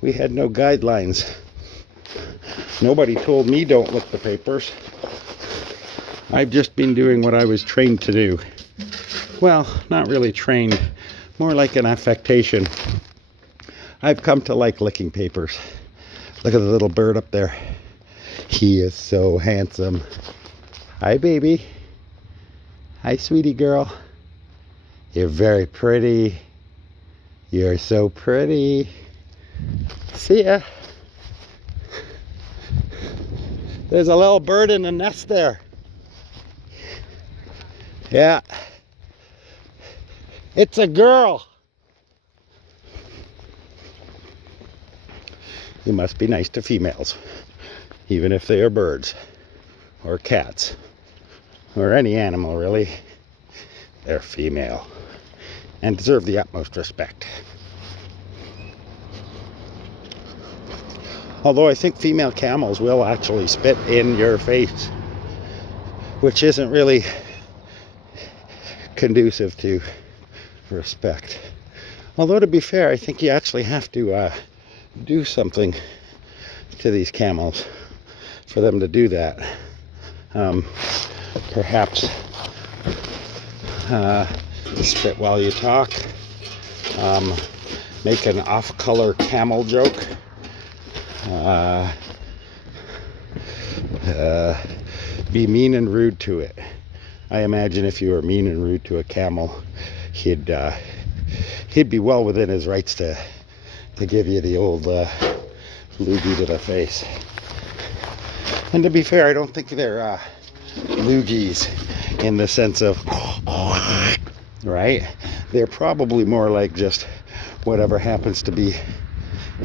we had no guidelines. Nobody told me don't lick the papers. I've just been doing what I was trained to do. Well, not really trained, more like an affectation. I've come to like licking papers. Look at the little bird up there. He is so handsome. Hi, baby. Hi, sweetie girl. You're very pretty. You're so pretty. See ya. There's a little bird in the nest there. Yeah. It's a girl. You must be nice to females, even if they are birds or cats or any animal, really. They're female and deserve the utmost respect. Although I think female camels will actually spit in your face, which isn't really conducive to respect. Although, to be fair, I think you actually have to do something to these camels for them to do that. Perhaps spit while you talk, make an off-color camel joke, be mean and rude to it. I imagine if you were mean and rude to a camel, he'd be well within his rights to give you the old loogie to the face. And to be fair, I don't think they're loogies in the sense of right. They're probably more like just whatever happens to be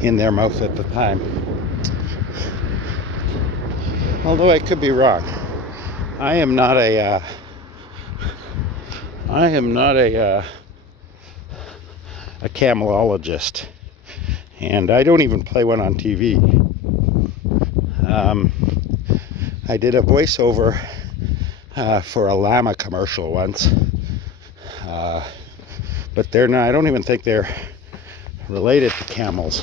in their mouth at the time. Although I could be wrong. I am not a camelologist, and I don't even play one on TV. I did a voiceover for a llama commercial once, but they're not. I don't even think they're related to camels,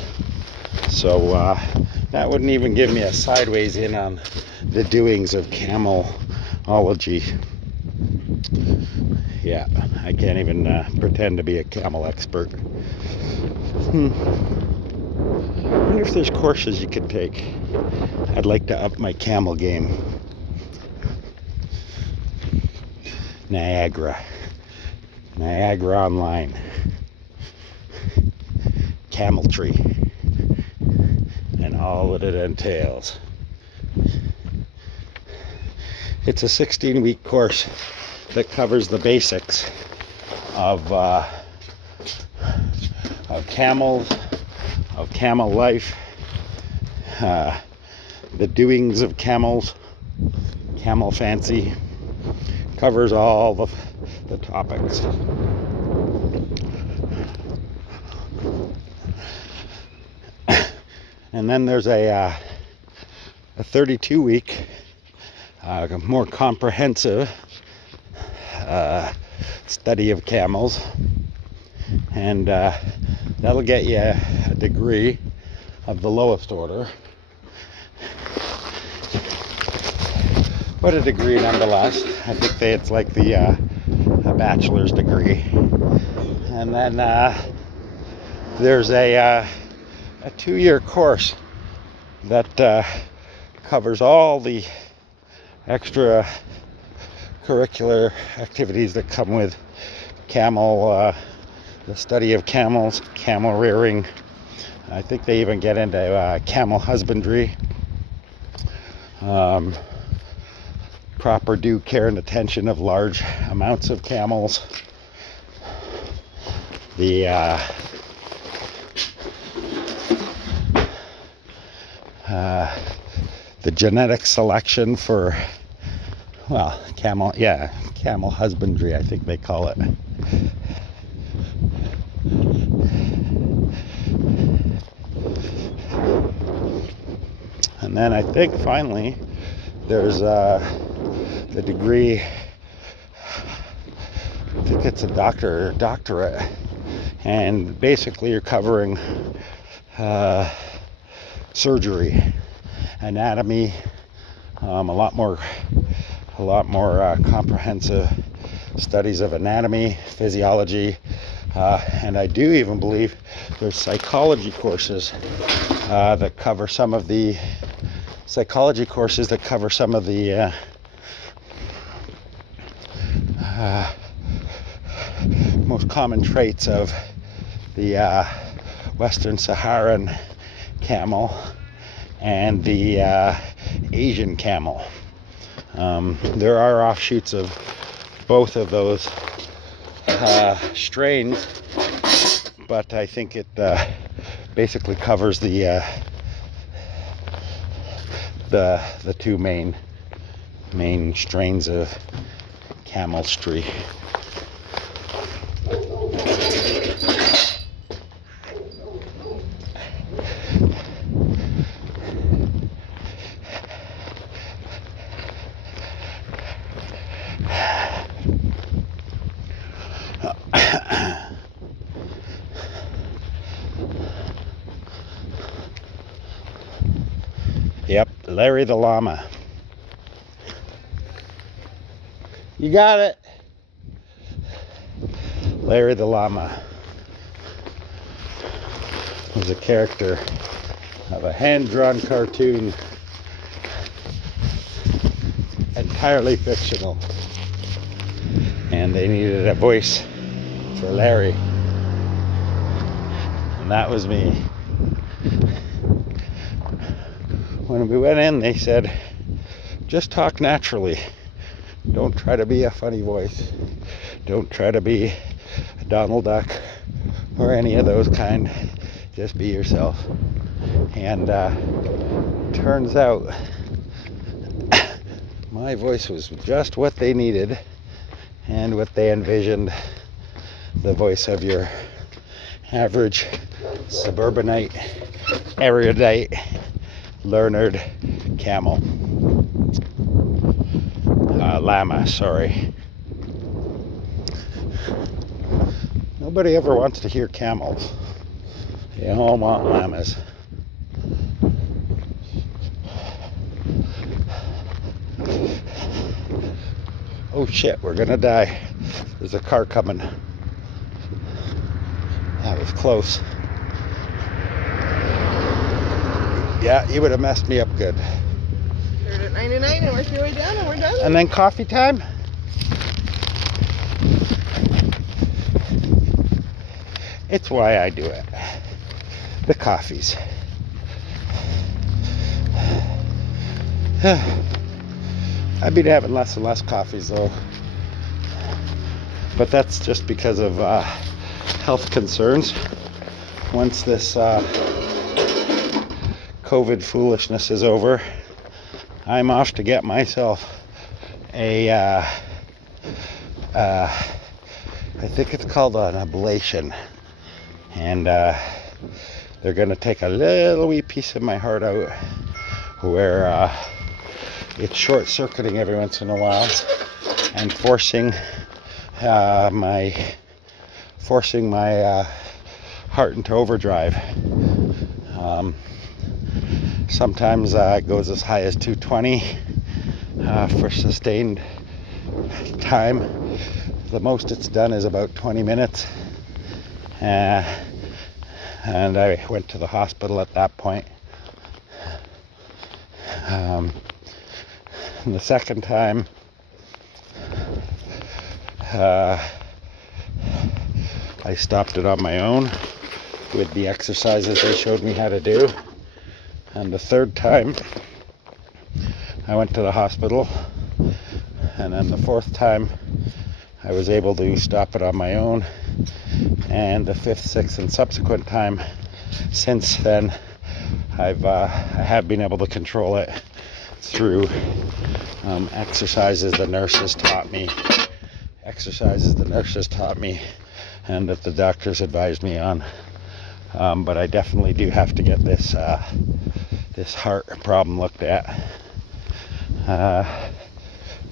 so that wouldn't even give me a sideways in on the doings of camelology. Yeah, I can't even pretend to be a camel expert. I wonder if there's courses you could take. I'd like to up my camel game. Niagara Online. Camel tree. And all that it entails. It's a 16-week course that covers the basics of camels, of camel life, the doings of camels, camel fancy, covers all the topics. And then there's a 32-week, more comprehensive study of camels, and that'll get you a degree of the lowest order, but a degree nonetheless. I think it's like a bachelor's degree. And then there's a 2-year course that covers all the extra curricular activities that come with camel, the study of camels, camel rearing. I think they even get into camel husbandry, proper due care and attention of large amounts of camels, the genetic selection for, well, camel husbandry, I think they call it. And then I think finally there's the degree, I think it's a doctorate, and basically you're covering surgery, anatomy, a lot more comprehensive studies of anatomy, physiology, and I do even believe there's psychology courses that cover some of the most common traits of the Western Saharan camel and the Asian camel. There are offshoots of both of those strains, but I think it basically covers the two main strains of camelstry. Yep, Larry the llama. You got it. Larry the llama was a character of a hand-drawn cartoon, entirely fictional, and they needed a voice for Larry, and that was me. When we went in, they said, just talk naturally. Don't try to be a funny voice. Don't try to be a Donald Duck or any of those kind. Just be yourself. And turns out my voice was just what they needed and what they envisioned the voice of your average suburbanite, erudite, learned camel. Llama, sorry. Nobody ever wants to hear camels. They all want llamas. Oh shit, we're gonna die. There's a car coming. That was close. Yeah, you would have messed me up good. Started at 99 and worked your way down and we're done. And then coffee time? It's why I do it. The coffees. I've been having less and less coffees though. But that's just because of health concerns. Once this COVID foolishness is over, I'm off to get myself a I think it's called an ablation, and they're gonna take a little wee piece of my heart out where it's short-circuiting every once in a while and forcing my heart into overdrive. Sometimes it goes as high as 220 for sustained time. The most it's done is about 20 minutes. And I went to the hospital at that point. And the second time, I stopped it on my own with the exercises they showed me how to do. And the third time, I went to the hospital. And then the fourth time, I was able to stop it on my own. And the fifth, sixth, and subsequent time since then, I have been able to control it through exercises the nurses taught me, and that the doctors advised me on. But I definitely do have to get this heart problem looked at.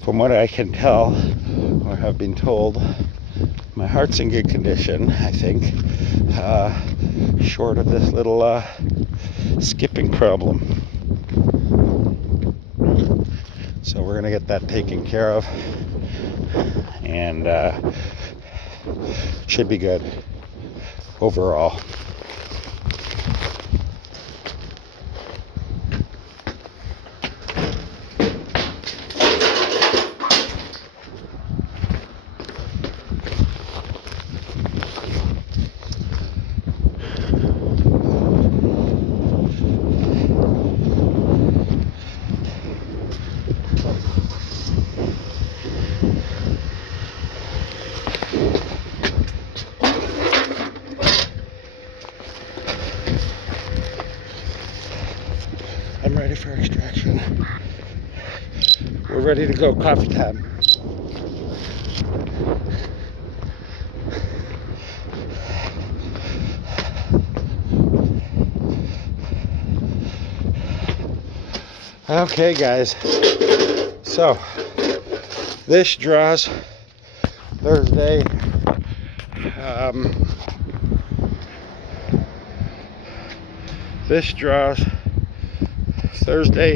From what I can tell or have been told, my heart's in good condition, I think, short of this little skipping problem. So we're going to get that taken care of, and should be good overall. I'm ready for extraction. We're ready to go. Coffee time. Okay, guys. So, this draws Thursday. This draws Thursday,